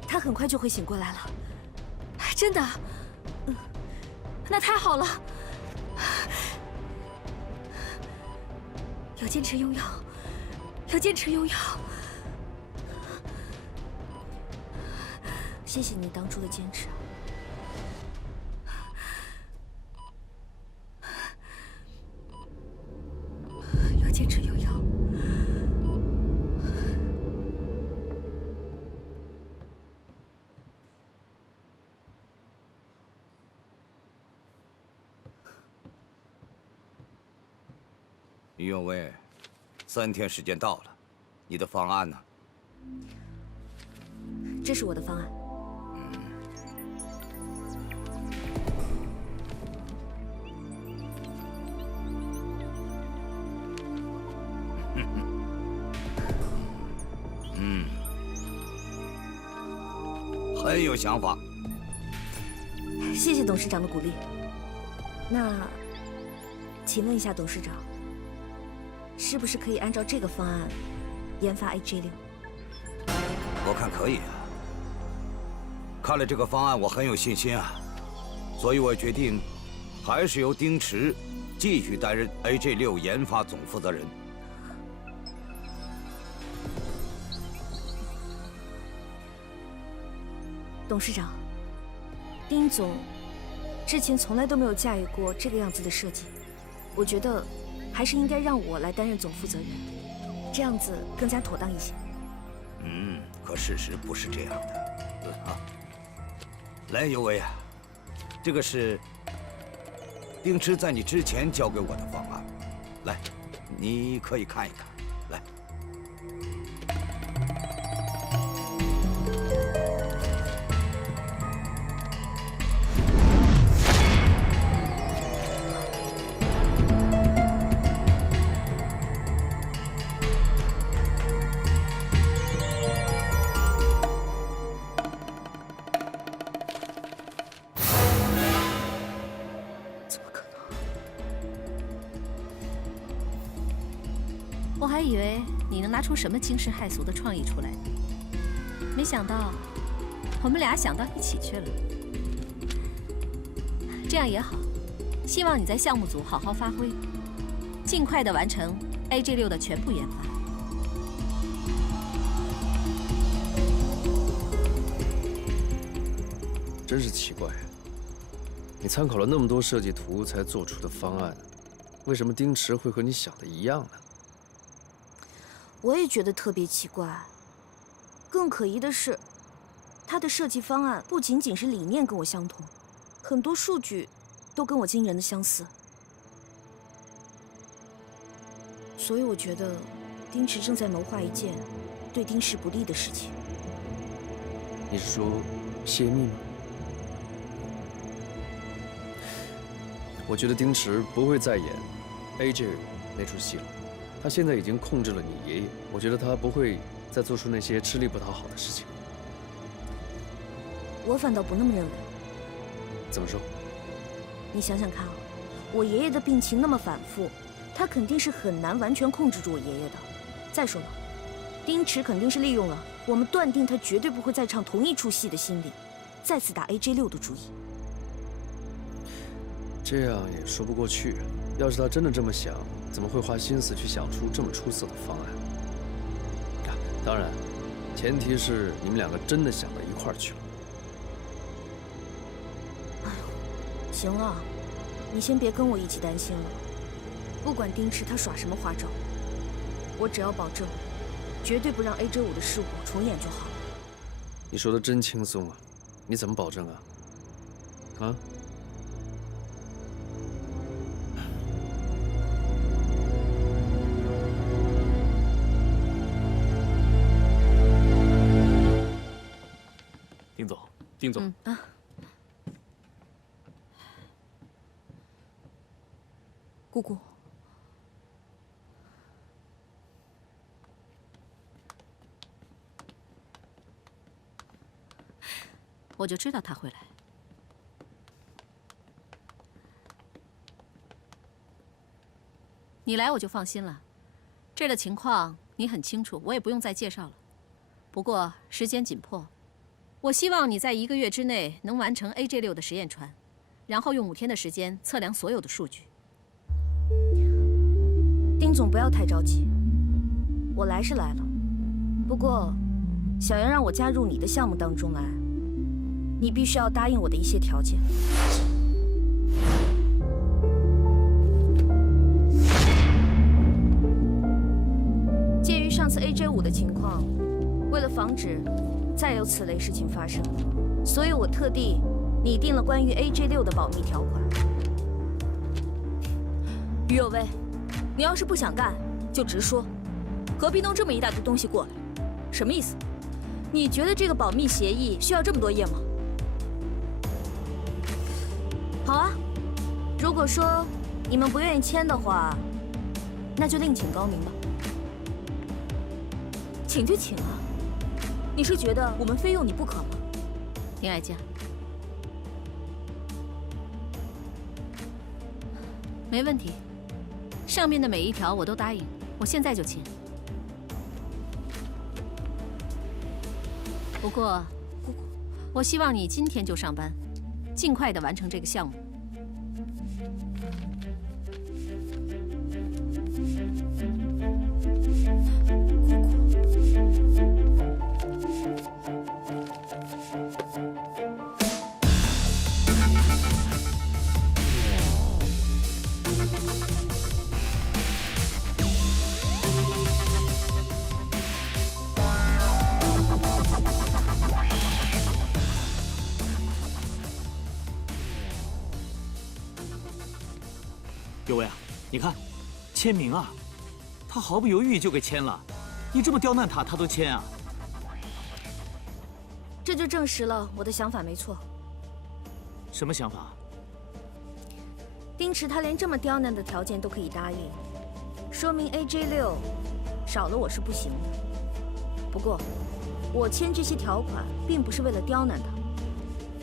他很快就会醒过来了。真的。那太好了，要坚持用药，要坚持用药。谢谢你当初的坚持。要坚持用药。于永威，3天时间到了，你的方案呢？这是我的方案。很有想法。谢谢董事长的鼓励。那，请问一下董事长，是不是可以按照这个方案研发 AJ6？我看可以啊。看了这个方案，我很有信心啊，所以我决定，还是由丁池继续担任 AJ6研发总负责人。董事长，丁总之前从来都没有驾驭过这个样子的设计，我觉得还是应该让我来担任总负责人，这样子更加妥当一些。可事实不是这样的。来，尤维啊，这个是丁池在你之前交给我的方案，来，你可以看一看。来。我还以为你能拿出什么惊世骇俗的创意出来，没想到我们俩想到一起去了。这样也好，希望你在项目组好好发挥，尽快的完成 AJ6的全部研发。真是奇怪，你参考了那么多设计图才做出的方案，为什么丁池会和你想的一样呢？我也觉得特别奇怪。更可疑的是，他的设计方案不仅仅是理念跟我相同，很多数据都跟我惊人的相似。所以我觉得，丁池正在谋划一件对丁氏不利的事情。你是说泄密吗？我觉得丁池不会再演 AJ 那出戏了。他现在已经控制了你爷爷，我觉得他不会再做出那些吃力不讨好的事情。我反倒不那么认为。怎么说？你想想看啊，我爷爷的病情那么反复，他肯定是很难完全控制住我爷爷的。再说了，丁池肯定是利用了我们断定他绝对不会再唱同一出戏的心理，再次打 AJ6的主意。这样也说不过去。要是他真的这么想，怎么会花心思去想出这么出色的方案？当然，前提是你们两个真的想到一块儿去了。哎呦，行了，你先别跟我一起担心了。不管丁池他耍什么花招，我只要保证，绝对不让 AJ5的事故重演就好。你说的真轻松啊，你怎么保证啊？啊？丁总，丁总，姑姑，我就知道他会来。你来我就放心了，这儿的情况你很清楚，我也不用再介绍了。不过时间紧迫，我希望你在1个月之内能完成 AJ6的实验船，然后用5天的时间测量所有的数据。丁总不要太着急，我来是来了，不过想要让我加入你的项目当中来，你必须要答应我的一些条件。鉴于上次 AJ5的情况，为了防止再有此类事情发生，所以我特地拟定了关于 AJ6的保密条款。于有为，你要是不想干，就直说，何必弄这么一大堆东西过来？什么意思？你觉得这个保密协议需要这么多页吗？好啊，如果说你们不愿意签的话，那就另请高明吧。请就请啊，你是觉得我们非用你不可吗？丁爱佳，没问题，上面的每一条我都答应，我现在就签。不过，我希望你今天就上班，尽快的完成这个项目。有为啊，你看，签名啊，他毫不犹豫就给签了。你这么刁难他，他都签啊？这就证实了我的想法没错。什么想法？丁池他连这么刁难的条件都可以答应，说明 AJ6少了我是不行的。不过，我签这些条款并不是为了刁难他，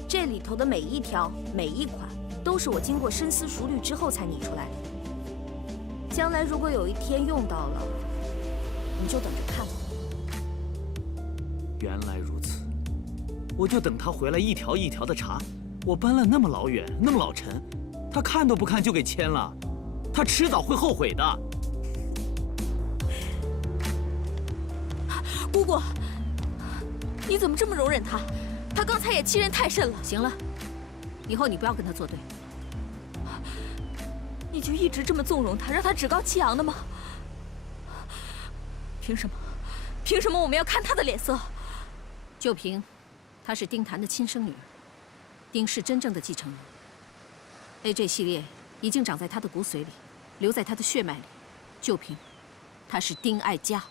这里头的每一条、每一款都是我经过深思熟虑之后才拟出来的。将来如果有一天用到了，你就等着看吧。原来如此，我就等他回来一条一条的查。我搬了那么老远，那么老沉，他看都不看就给签了，他迟早会后悔的。姑姑，你怎么这么容忍他？他刚才也欺人太甚了。行了，以后你不要跟他作对。你就一直这么纵容他，让他趾高气扬的吗？凭什么？凭什么我们要看他的脸色？就凭她是丁檀的亲生女儿，丁氏真正的继承人。AJ 系列已经长在她的骨髓里，留在她的血脉里。就凭她是丁爱佳。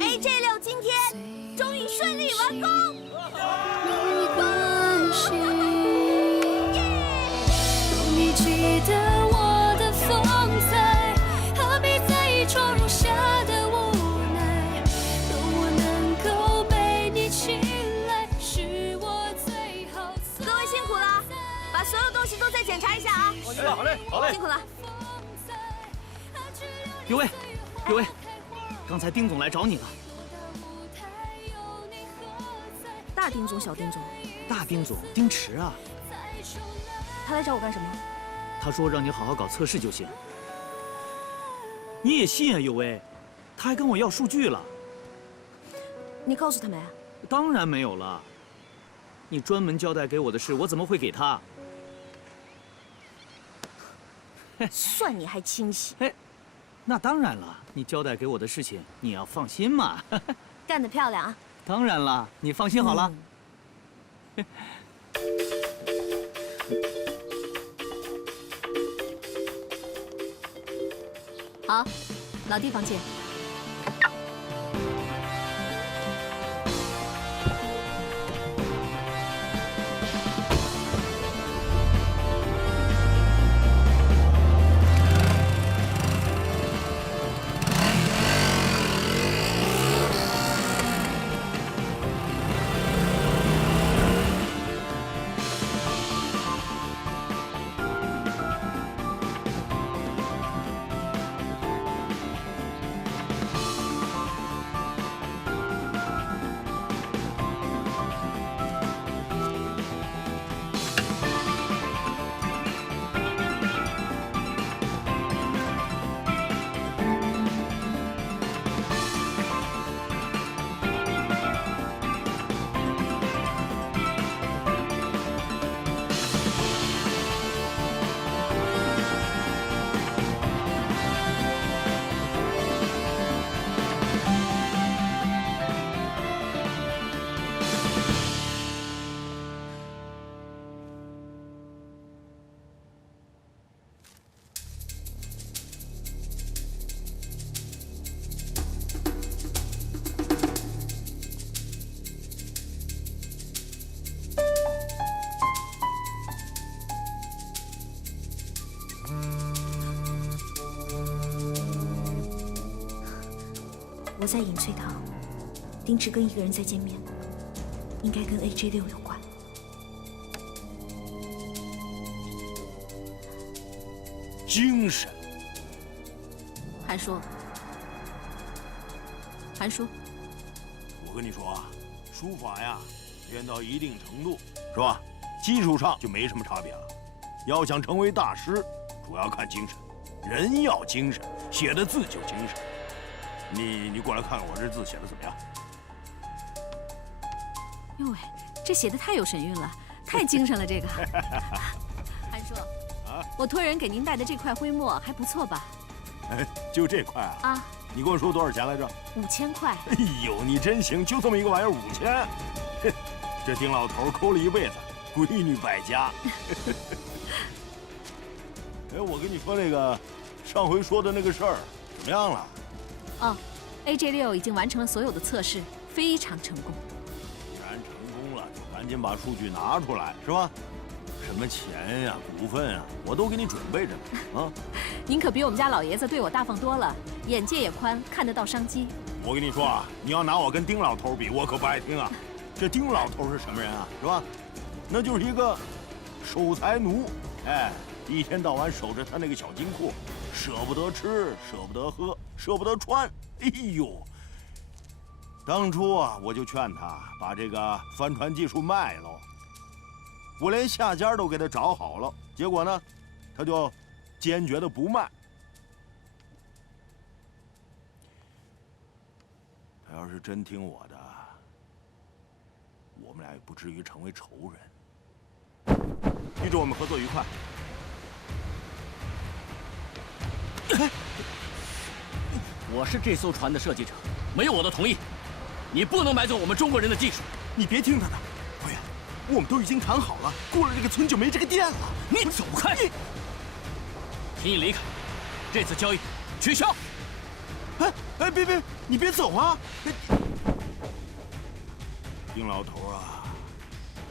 AJ6今天终于顺利完工。没关系，你记得我的风采，何必在意闯入下的无奈？若我能够被你青睐。好嘞，辛苦了。有为，有为，刚才丁总来找你了。大丁总、小丁总，大丁总丁池啊，他来找我干什么？他说让你好好搞测试就行。你也信啊，有为？他还跟我要数据了。你告诉他没？当然没有了。你专门交代给我的事，我怎么会给他？算你还清醒。哎，那当然了，你交代给我的事情，你要放心嘛。干得漂亮啊！当然了，你放心好了。好，老地方见。我在隐翠堂，丁池跟一个人在见面，应该跟 AJ6有关。精神。韩叔，韩叔，我跟你说啊，书法呀，练到一定程度，是吧？基础上就没什么差别了。要想成为大师，主要看精神。人要精神，写的字就精神。你过来看看我这字写的怎么样？哟喂，这写的太有神韵了，太精神了这个。韩叔，我托人给您带的这块徽墨还不错吧？哎，就这块啊？啊，你跟我说多少钱来着？5000块。哎呦，你真行，就这么一个玩意儿5000。哼，这丁老头抠了一辈子，闺女百家。哎，我跟你说那个，上回说的那个事儿怎么样了？哦 ，AJ6已经完成了所有的测试，非常成功。既然成功了，就赶紧把数据拿出来，是吧？什么钱呀、股份啊，我都给你准备着呢。啊，您可比我们家老爷子对我大方多了，眼界也宽，看得到商机。我跟你说啊，你要拿我跟丁老头比，我可不爱听啊。这丁老头是什么人啊？是吧？那就是一个守财奴，哎，一天到晚守着他那个小金库，舍不得吃，舍不得喝，舍不得穿。哎呦，当初啊，我就劝他把这个帆船技术卖了，我连下家都给他找好了，结果呢，他就坚决的不卖。他要是真听我的，我们俩也不至于成为仇人。预祝我们合作愉快。我是这艘船的设计者，没有我的同意，你不能买走我们中国人的技术。你别听他的，导演，我们都已经谈好了，过了这个村就没这个店了。你走开！请你离开，这次交易取消。哎，别，你别走啊！丁老头啊，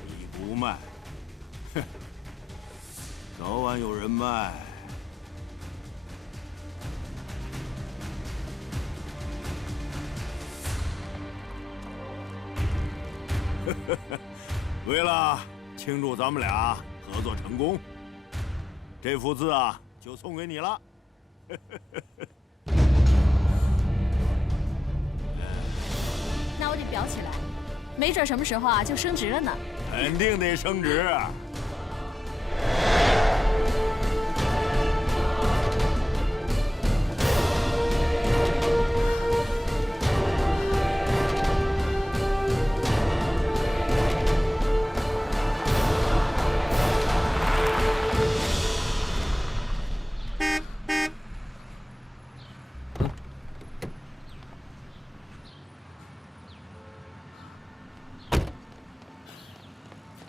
你不卖，哼，早晚有人卖。为了庆祝咱们俩合作成功，这幅字啊，就送给你了。那我得裱起来，没准什么时候啊就升职了呢。肯定得升职。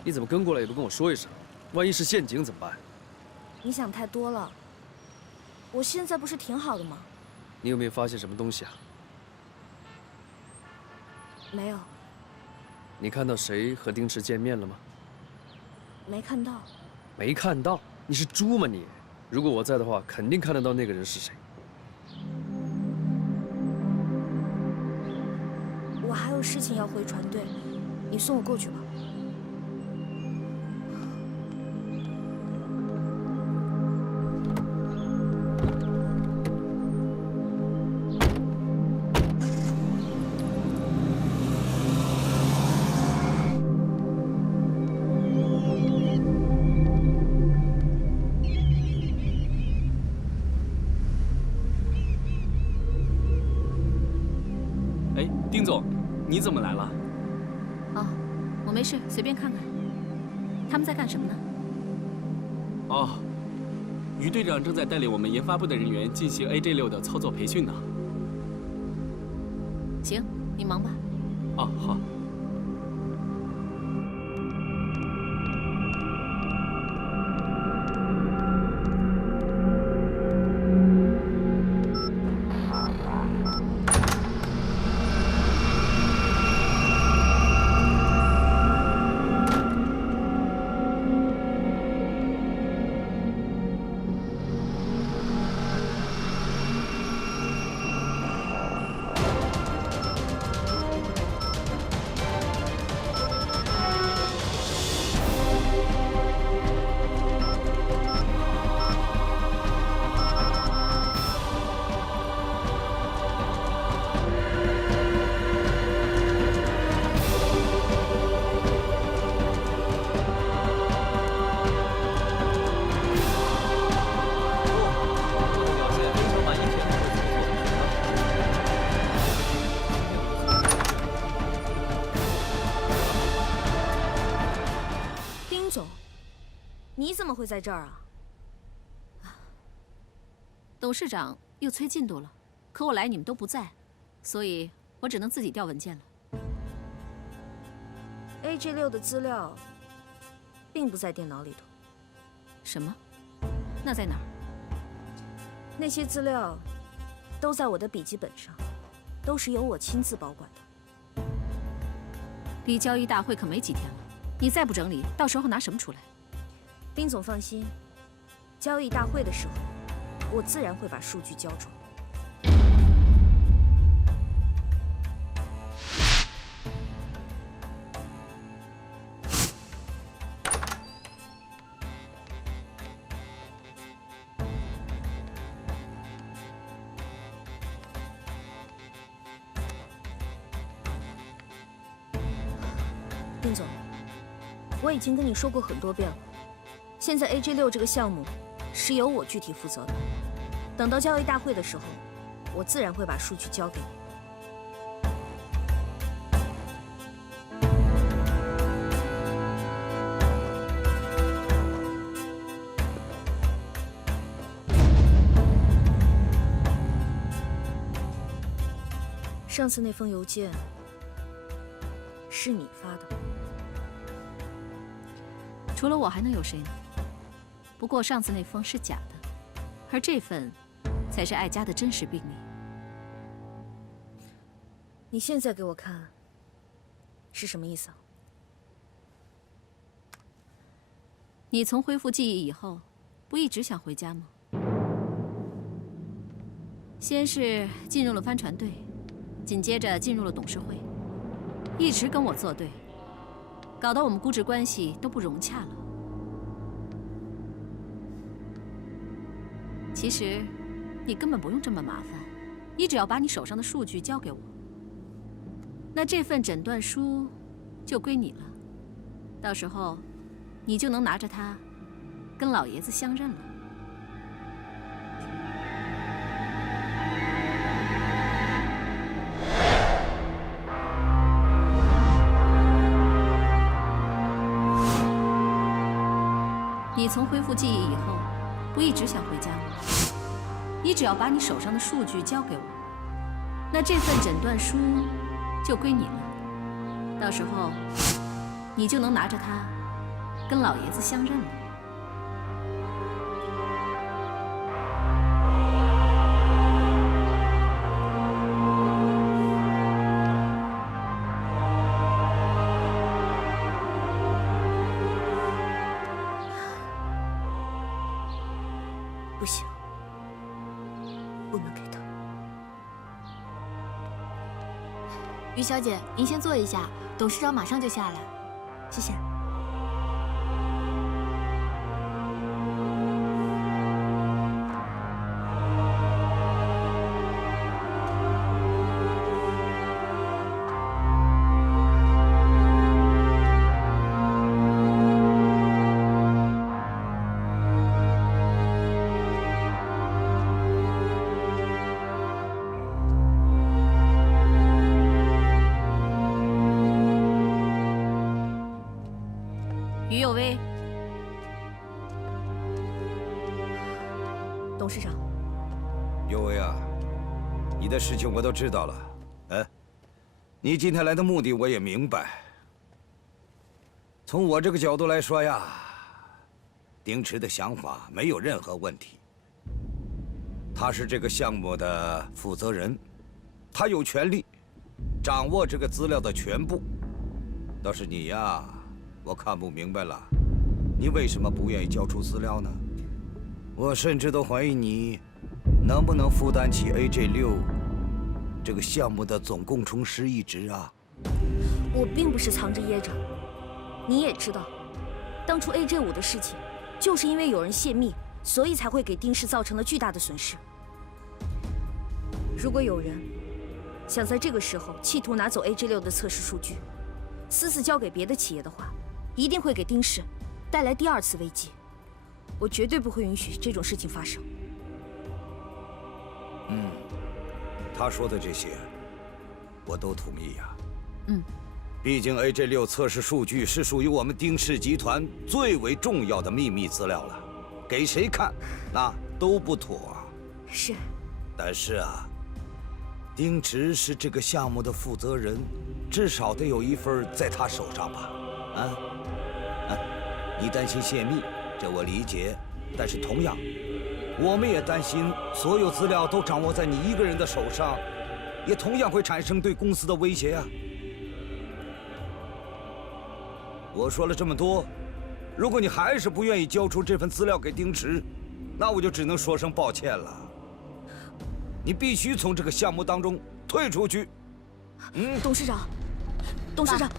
你怎么跟过来也不跟我说一声？万一是陷阱怎么办？你想太多了。我现在不是挺好的吗？你有没有发现什么东西啊？没有，你看到谁和丁池见面了吗？没看到。没看到？你是猪吗你？如果我在的话，肯定看得到那个人是谁。我还有事情要回船队，你送我过去吧。哎，丁总，你怎么来了？哦，我没事，随便看看。他们在干什么呢？哦，于队长正在带领我们研发部的人员进行 AJ6的操作培训呢。行，你忙吧。哦，好。你怎么会在这儿啊？董事长又催进度了，可我来你们都不在，所以我只能自己调文件了。AJ6的资料并不在电脑里头。什么？那在哪儿？那些资料都在我的笔记本上，都是由我亲自保管的。离交易大会可没几天了，你再不整理，到时候拿什么出来？丁总放心，交易大会的时候，我自然会把数据交出来。丁总，我已经跟你说过很多遍了。现在 AJ6这个项目是由我具体负责的，等到交易大会的时候，我自然会把数据交给你。上次那封邮件是你发的？除了我还能有谁呢？不过上次那封是假的，而这份才是艾佳的真实病历。你现在给我看是什么意思啊？你从恢复记忆以后，不一直想回家吗？先是进入了帆船队，紧接着进入了董事会，一直跟我作对，搞得我们估值关系都不融洽了。其实，你根本不用这么麻烦，你只要把你手上的数据交给我，那这份诊断书就归你了。到时候，你就能拿着它，跟老爷子相认了。你从恢复记忆以后，不一直想回家吗？你只要把你手上的数据交给我，那这份诊断书就归你了。到时候，你就能拿着它，跟老爷子相认了。不行，不能给他。于小姐，您先坐一下，董事长马上就下来。谢谢。于有为，董事长，有为啊，你的事情我都知道了。哎，你今天来的目的我也明白。从我这个角度来说呀，丁池的想法没有任何问题。他是这个项目的负责人，他有权利掌握这个资料的全部。倒是你呀，我看不明白了，你为什么不愿意交出资料呢？我甚至都怀疑你能不能负担起 AJ6这个项目的总工程师一职啊？我并不是藏着掖着，你也知道，当初 AJ5的事情，就是因为有人泄密，所以才会给丁氏造成了巨大的损失。如果有人想在这个时候企图拿走 AJ6的测试数据，私自交给别的企业的话，一定会给丁氏带来第二次危机。我绝对不会允许这种事情发生。他说的这些，我都同意呀。毕竟 AJ6测试数据是属于我们丁氏集团最为重要的秘密资料了，给谁看，那都不妥。是。但是啊，丁池是这个项目的负责人，至少得有一份在他手上吧？你担心泄密，这我理解。但是同样，我们也担心所有资料都掌握在你一个人的手上，也同样会产生对公司的威胁啊。我说了这么多，如果你还是不愿意交出这份资料给丁池，那我就只能说声抱歉了。你必须从这个项目当中退出去。董事长，董事长，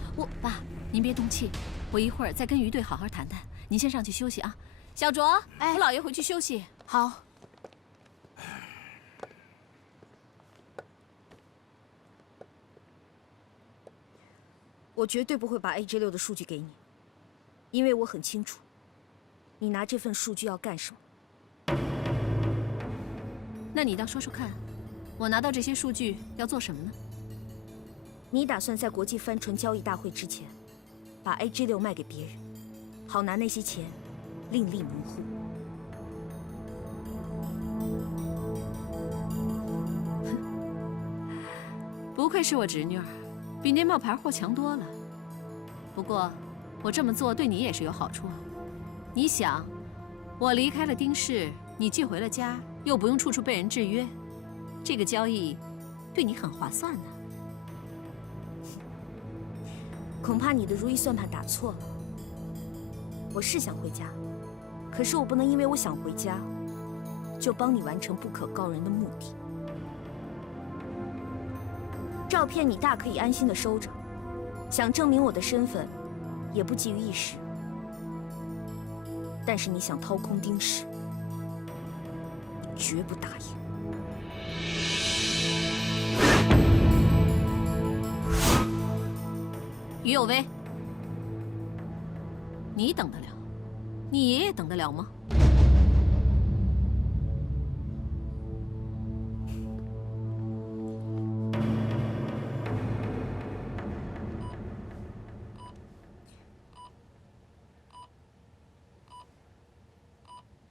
爸，您别动气，我一会儿再跟于队好好谈谈。您先上去休息啊。小卓，扶老爷回去休息。好。我绝对不会把 AJ6的数据给你，因为我很清楚，你拿这份数据要干什么。那你倒说说看，我拿到这些数据要做什么呢？你打算在国际帆船交易大会之前，把 AJ6卖给别人，好拿那些钱另立门户。不愧是我侄女儿，比那冒牌货强多了。不过，我这么做对你也是有好处。你想，我离开了丁氏，你寄回了家，又不用处处被人制约，这个交易对你很划算呢。恐怕你的如意算盘打错了。我是想回家，可是我不能因为我想回家，就帮你完成不可告人的目的。照片你大可以安心的收着，想证明我的身份，也不急于一时。但是你想掏空丁氏，绝不答应。于有为，你等得了？你爷爷等得了吗？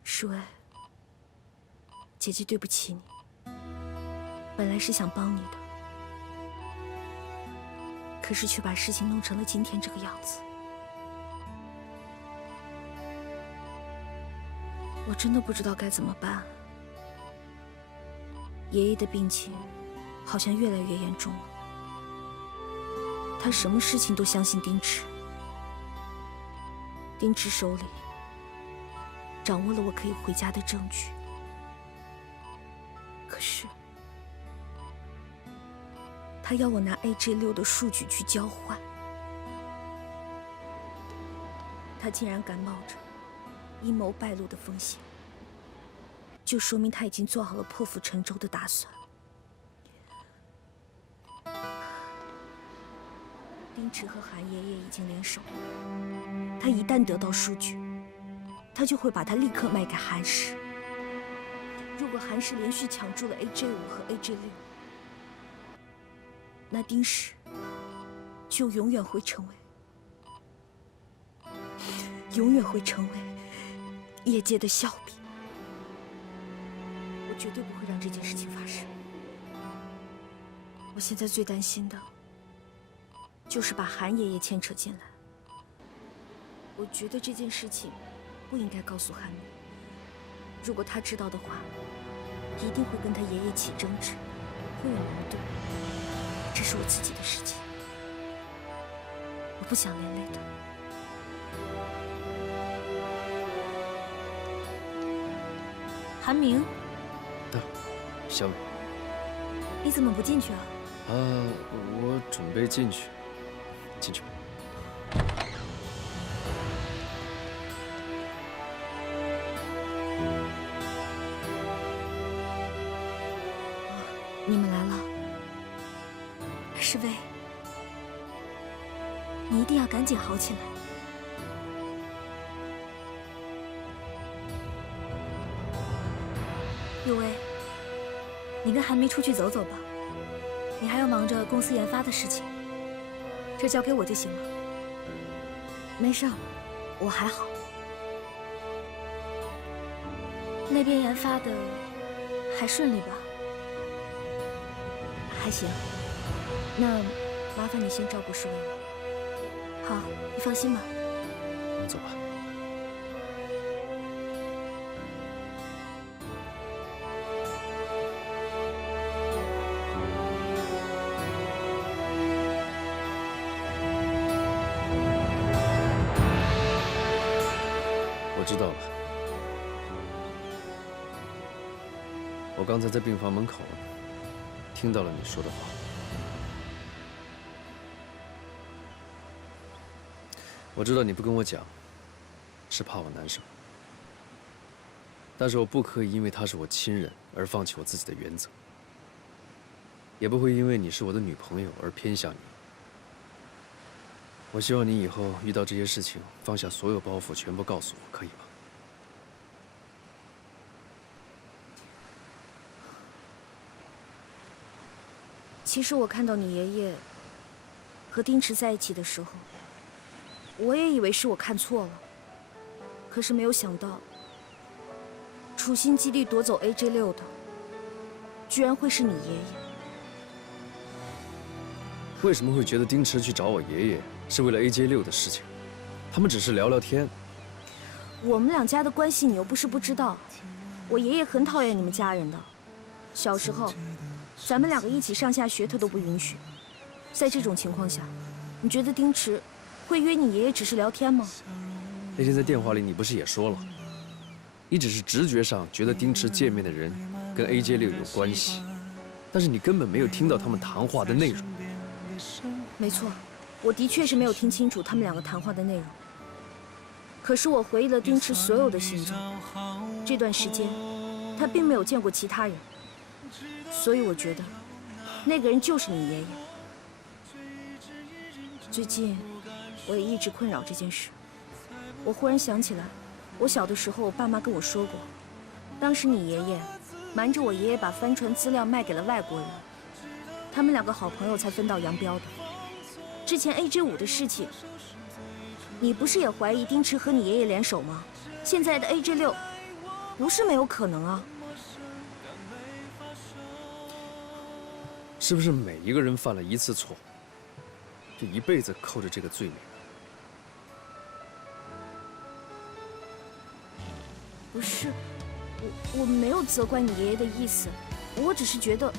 舒薇，姐姐对不起你。本来是想帮你的，可是却把事情弄成了今天这个样子。我真的不知道该怎么办。爷爷的病情好像越来越严重了，他什么事情都相信丁池，丁池手里掌握了我可以回家的证据。可是，他要我拿 AJ6的数据去交换，他竟然敢冒着阴谋败露的风险，就说明他已经做好了破釜沉舟的打算。丁池和韩爷爷已经联手，他一旦得到数据，他就会把它立刻卖给韩氏。如果韩氏连续抢注了 AJ5和 AJ6，那丁氏就永远会成为业界的笑柄。我绝对不会让这件事情发生。我现在最担心的就是把韩爷爷牵扯进来。我觉得这件事情不应该告诉韩明，如果他知道的话，一定会跟他爷爷起争执，会有矛盾。这是我自己的事情，我不想连累他。韩明，小美，你怎么不进去啊？我准备进去，进去吧。你们来了，世薇，你一定要赶紧好起来。有为，你跟韩明出去走走吧，你还要忙着公司研发的事情，这交给我就行了。没事，我还好。那边研发的还顺利吧？还行，那麻烦你先照顾舒薇了。好，你放心吧。我们走吧。我知道了。我刚才在病房门口听到了你说的话。我知道你不跟我讲，是怕我难受。但是我不可以因为他是我亲人而放弃我自己的原则，也不会因为你是我的女朋友而偏向你。我希望你以后遇到这些事情，放下所有包袱，全部告诉我，可以吗？其实我看到你爷爷和丁池在一起的时候，我也以为是我看错了，可是没有想到，处心积虑夺走 AJ6的，居然会是你爷爷。为什么会觉得丁池去找我爷爷是为了 AJ6的事情？他们只是聊聊天。我们两家的关系你又不是不知道，我爷爷很讨厌你们家人的。小时候，咱们两个一起上下学，他都不允许。在这种情况下，你觉得丁池会约你爷爷只是聊天吗？那天在电话里你不是也说了，你只是直觉上觉得丁池见面的人跟 AJ6有关系，但是你根本没有听到他们谈话的内容。没错，我的确是没有听清楚他们两个谈话的内容。可是我回忆了丁池所有的行踪，这段时间他并没有见过其他人，所以我觉得那个人就是你爷爷。最近我也一直困扰这件事。我忽然想起来，我小的时候，我爸妈跟我说过，当时你爷爷瞒着我爷爷把帆船资料卖给了外国人，他们2个好朋友才分道扬镳的。之前 AJ5的事情，你不是也怀疑丁池和你爷爷联手吗？现在的 AJ6，不是没有可能啊。是不是每一个人犯了一次错，就一辈子扣着这个罪名？不是，我没有责怪你爷爷的意思，我只是觉得，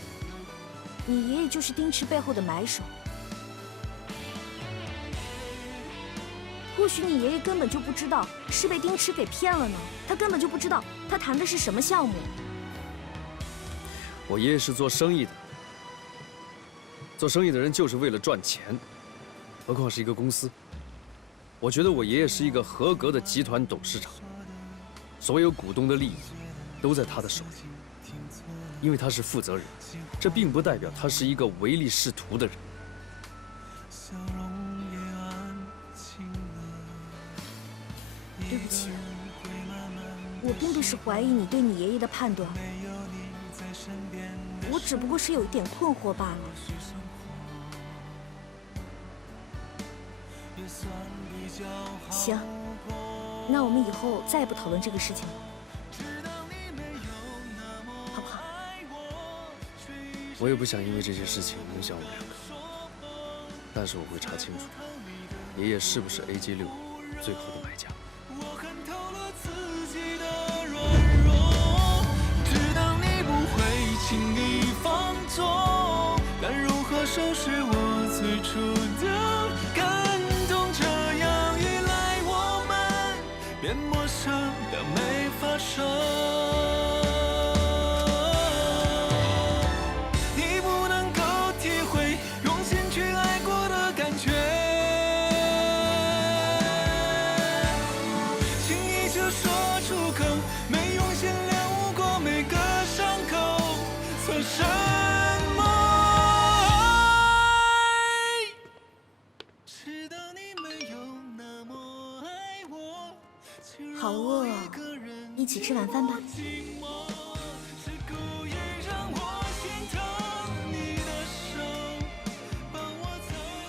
你爷爷就是丁池背后的买手。或许你爷爷根本就不知道是被丁池给骗了呢，他根本就不知道他谈的是什么项目。我爷爷是做生意的，做生意的人就是为了赚钱，何况是一个公司。我觉得我爷爷是一个合格的集团董事长。所有股东的利益都在他的手里，因为他是负责人，这并不代表他是一个唯利是图的人。对不起，我并不是怀疑你对你爷爷的判断，我只不过是有一点困惑罢了。行。那我们以后再也不讨论这个事情了，好不好？我也不想因为这些事情影响我们2个，但是我会查清楚，爷爷是不是 AJ6最后的买家。我看透了自己的软弱，知道你不会轻易放纵，该如何收拾我最初的感动？这样一来，我们变陌生的没法说。你不能够体会用心去爱过的感觉，轻易就说出口，没用心领悟过每个伤口，算什么爱？知道你没有那么爱我，好饿啊，一起吃晚饭吧。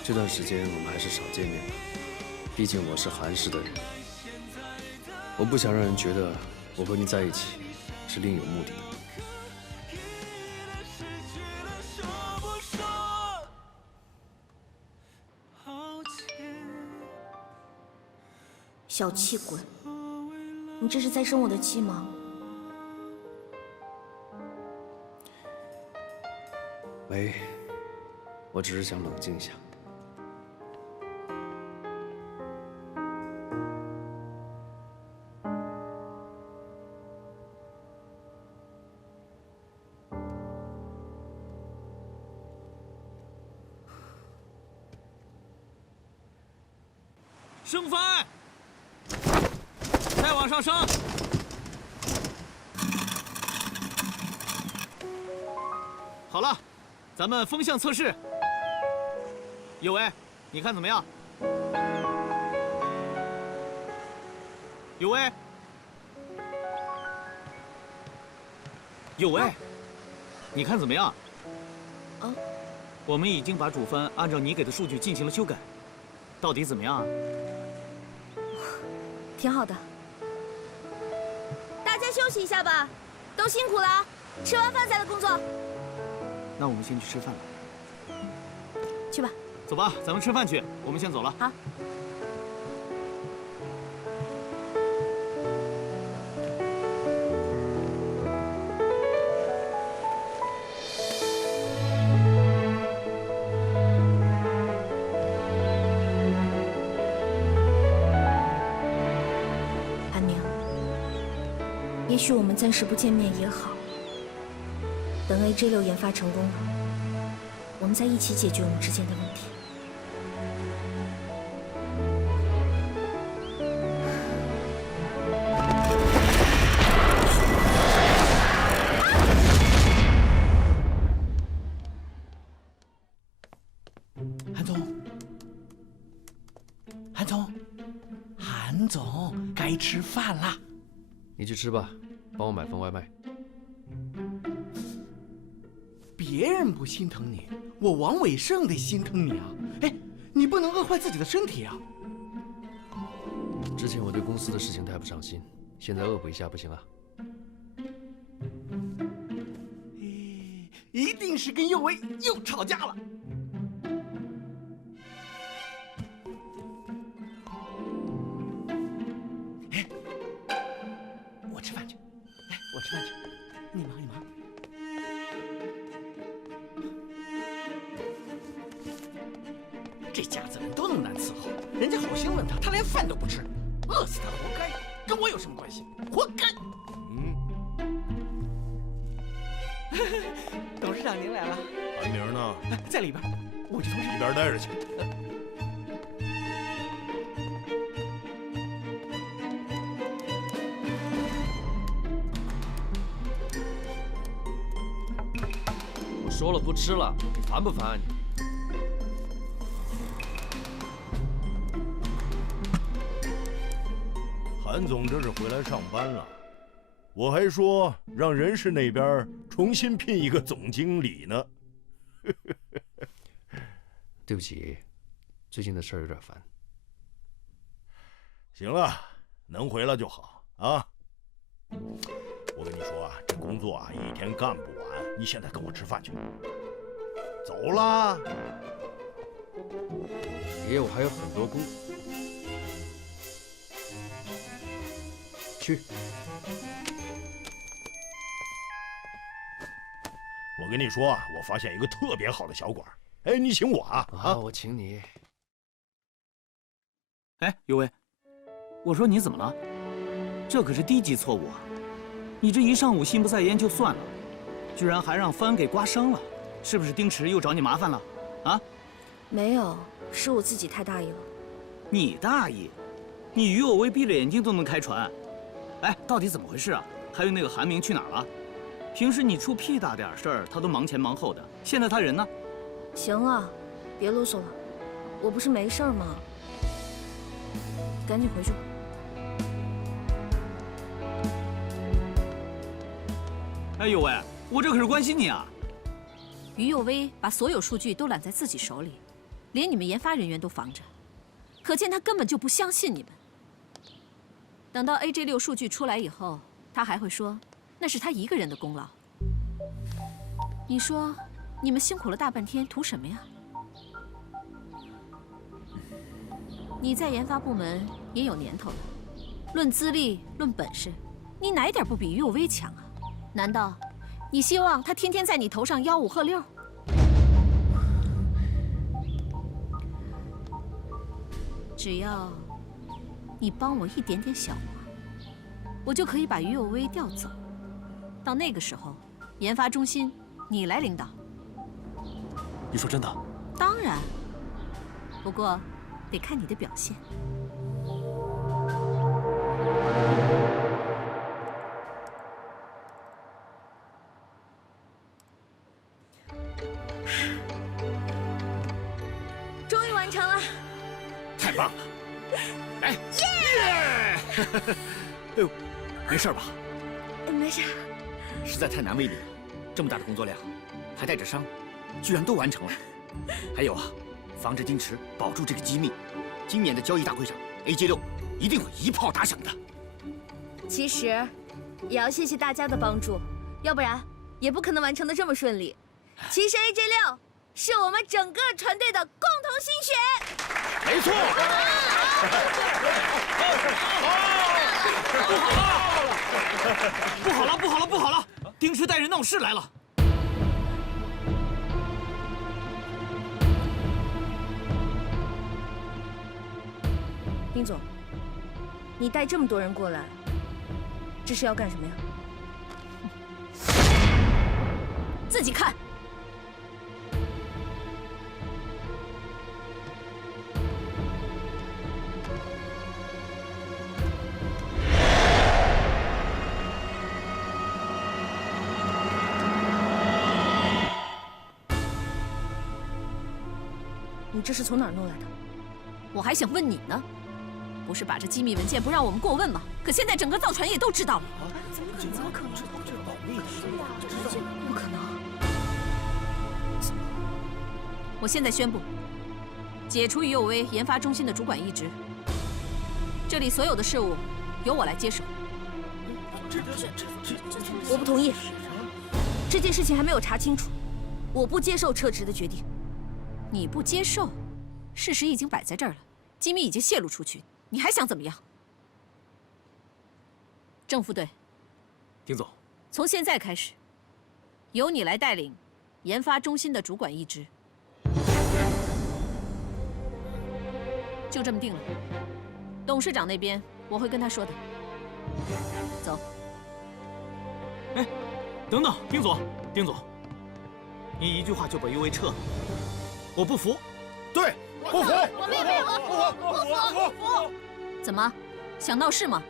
这段时间我们还是少见面吧，毕竟我是韩氏的人，我不想让人觉得我和你在一起是另有目的的。小气鬼，你这是在生我的气吗？没，我只是想冷静一下。升帆，再往上升。好了，咱们风向测试。有为，你看怎么样？有为，有为，你看怎么样？啊，我们已经把主帆按照你给的数据进行了修改，到底怎么样啊？挺好的。大家休息一下吧，都辛苦了，吃完饭再来工作。那我们先去吃饭了。去吧。走吧，咱们吃饭去。我们先走了。好。安宁，也许我们暂时不见面也好。等 AJ6研发成功了，我们再一起解决我们之间的问题。韩总，该吃饭啦。你去吃吧，帮我买份外卖。别人不心疼你，我王伟胜得心疼你啊！哎，你不能饿坏自己的身体啊！之前我对公司的事情太不上心，现在恶补一下不行啊？一定是跟右维又吵架了。哎，我吃饭去。哎，我吃饭去。你忙你忙。这家子人都那么难伺候，人家好心问他，他连饭都不吃，饿死他了，活该，跟我有什么关系？活该！董事长您来了。韩明呢？在里边，我去通知。一边待着去。我说了不吃了，你烦不烦啊你？韩总这是回来上班了，我还说让人事那边重新聘一个总经理呢。对不起，最近的事儿有点烦。行了，能回来就好啊。我跟你说啊，这工作啊一天干不完，你现在跟我吃饭去。走啦。爷爷，我还有很多工。去。我跟你说啊，我发现一个特别好的小馆，哎，你请我啊！啊，我请你。哎，尤维，我说你怎么了？这可是低级错误啊！你这一上午心不在焉就算了，居然还让帆给刮伤了，是不是丁池又找你麻烦了？啊？没有，是我自己太大意了。你大意？你于有为闭着眼睛都能开船？哎，到底怎么回事啊？还有那个韩明去哪儿了？平时你出屁大点事儿，他都忙前忙后的，现在他人呢？行了，别啰嗦了，我不是没事吗？赶紧回去吧。哎呦喂，我这可是关心你啊！于有为把所有数据都揽在自己手里，连你们研发人员都防着，可见他根本就不相信你们。等到 AJ6数据出来以后，他还会说那是他一个人的功劳。你说，你们辛苦了大半天，图什么呀？你在研发部门也有年头了，论资历、论本事，你哪一点不比于有为强啊？难道你希望他天天在你头上吆五喝六？只要你帮我一点点小忙，我就可以把于有为调走。到那个时候，研发中心你来领导。你说真的？当然，不过得看你的表现。终于完成了，太棒了！来，耶！哎呦，没事吧？没事。实在太难为你了，这么大的工作量，还带着伤，居然都完成了。还有啊，防着丁池，保住这个机密，今年的交易大会上 ，AJ6一定会一炮打响的。其实，也要谢谢大家的帮助，要不然也不可能完成的这么顺利。其实 AJ6是我们整个团队的共同心血。没错。不好了，不好了，不好了！丁池带人闹事来了。丁总，你带这么多人过来，这是要干什么呀？自己看。你这是从哪儿弄来的？我还想问你呢，不是把这机密文件不让我们过问吗？可现在整个造船业都知道了。怎么可能？不可能！我现在宣布，解除于有为研发中心的主管一职，这里所有的事务由我来接手。我不同意，这件事情还没有查清楚，我不接受撤职的决定。你不接受，事实已经摆在这儿了，机密已经泄露出去，你还想怎么样？郑副队，丁总，从现在开始，由你来带领研发中心的主管一职，就这么定了。董事长那边我会跟他说的。走。哎，等等，丁总，你一句话就把尤为撤了，我不服。对，不服！我们也不服，不服！怎么，想闹事吗？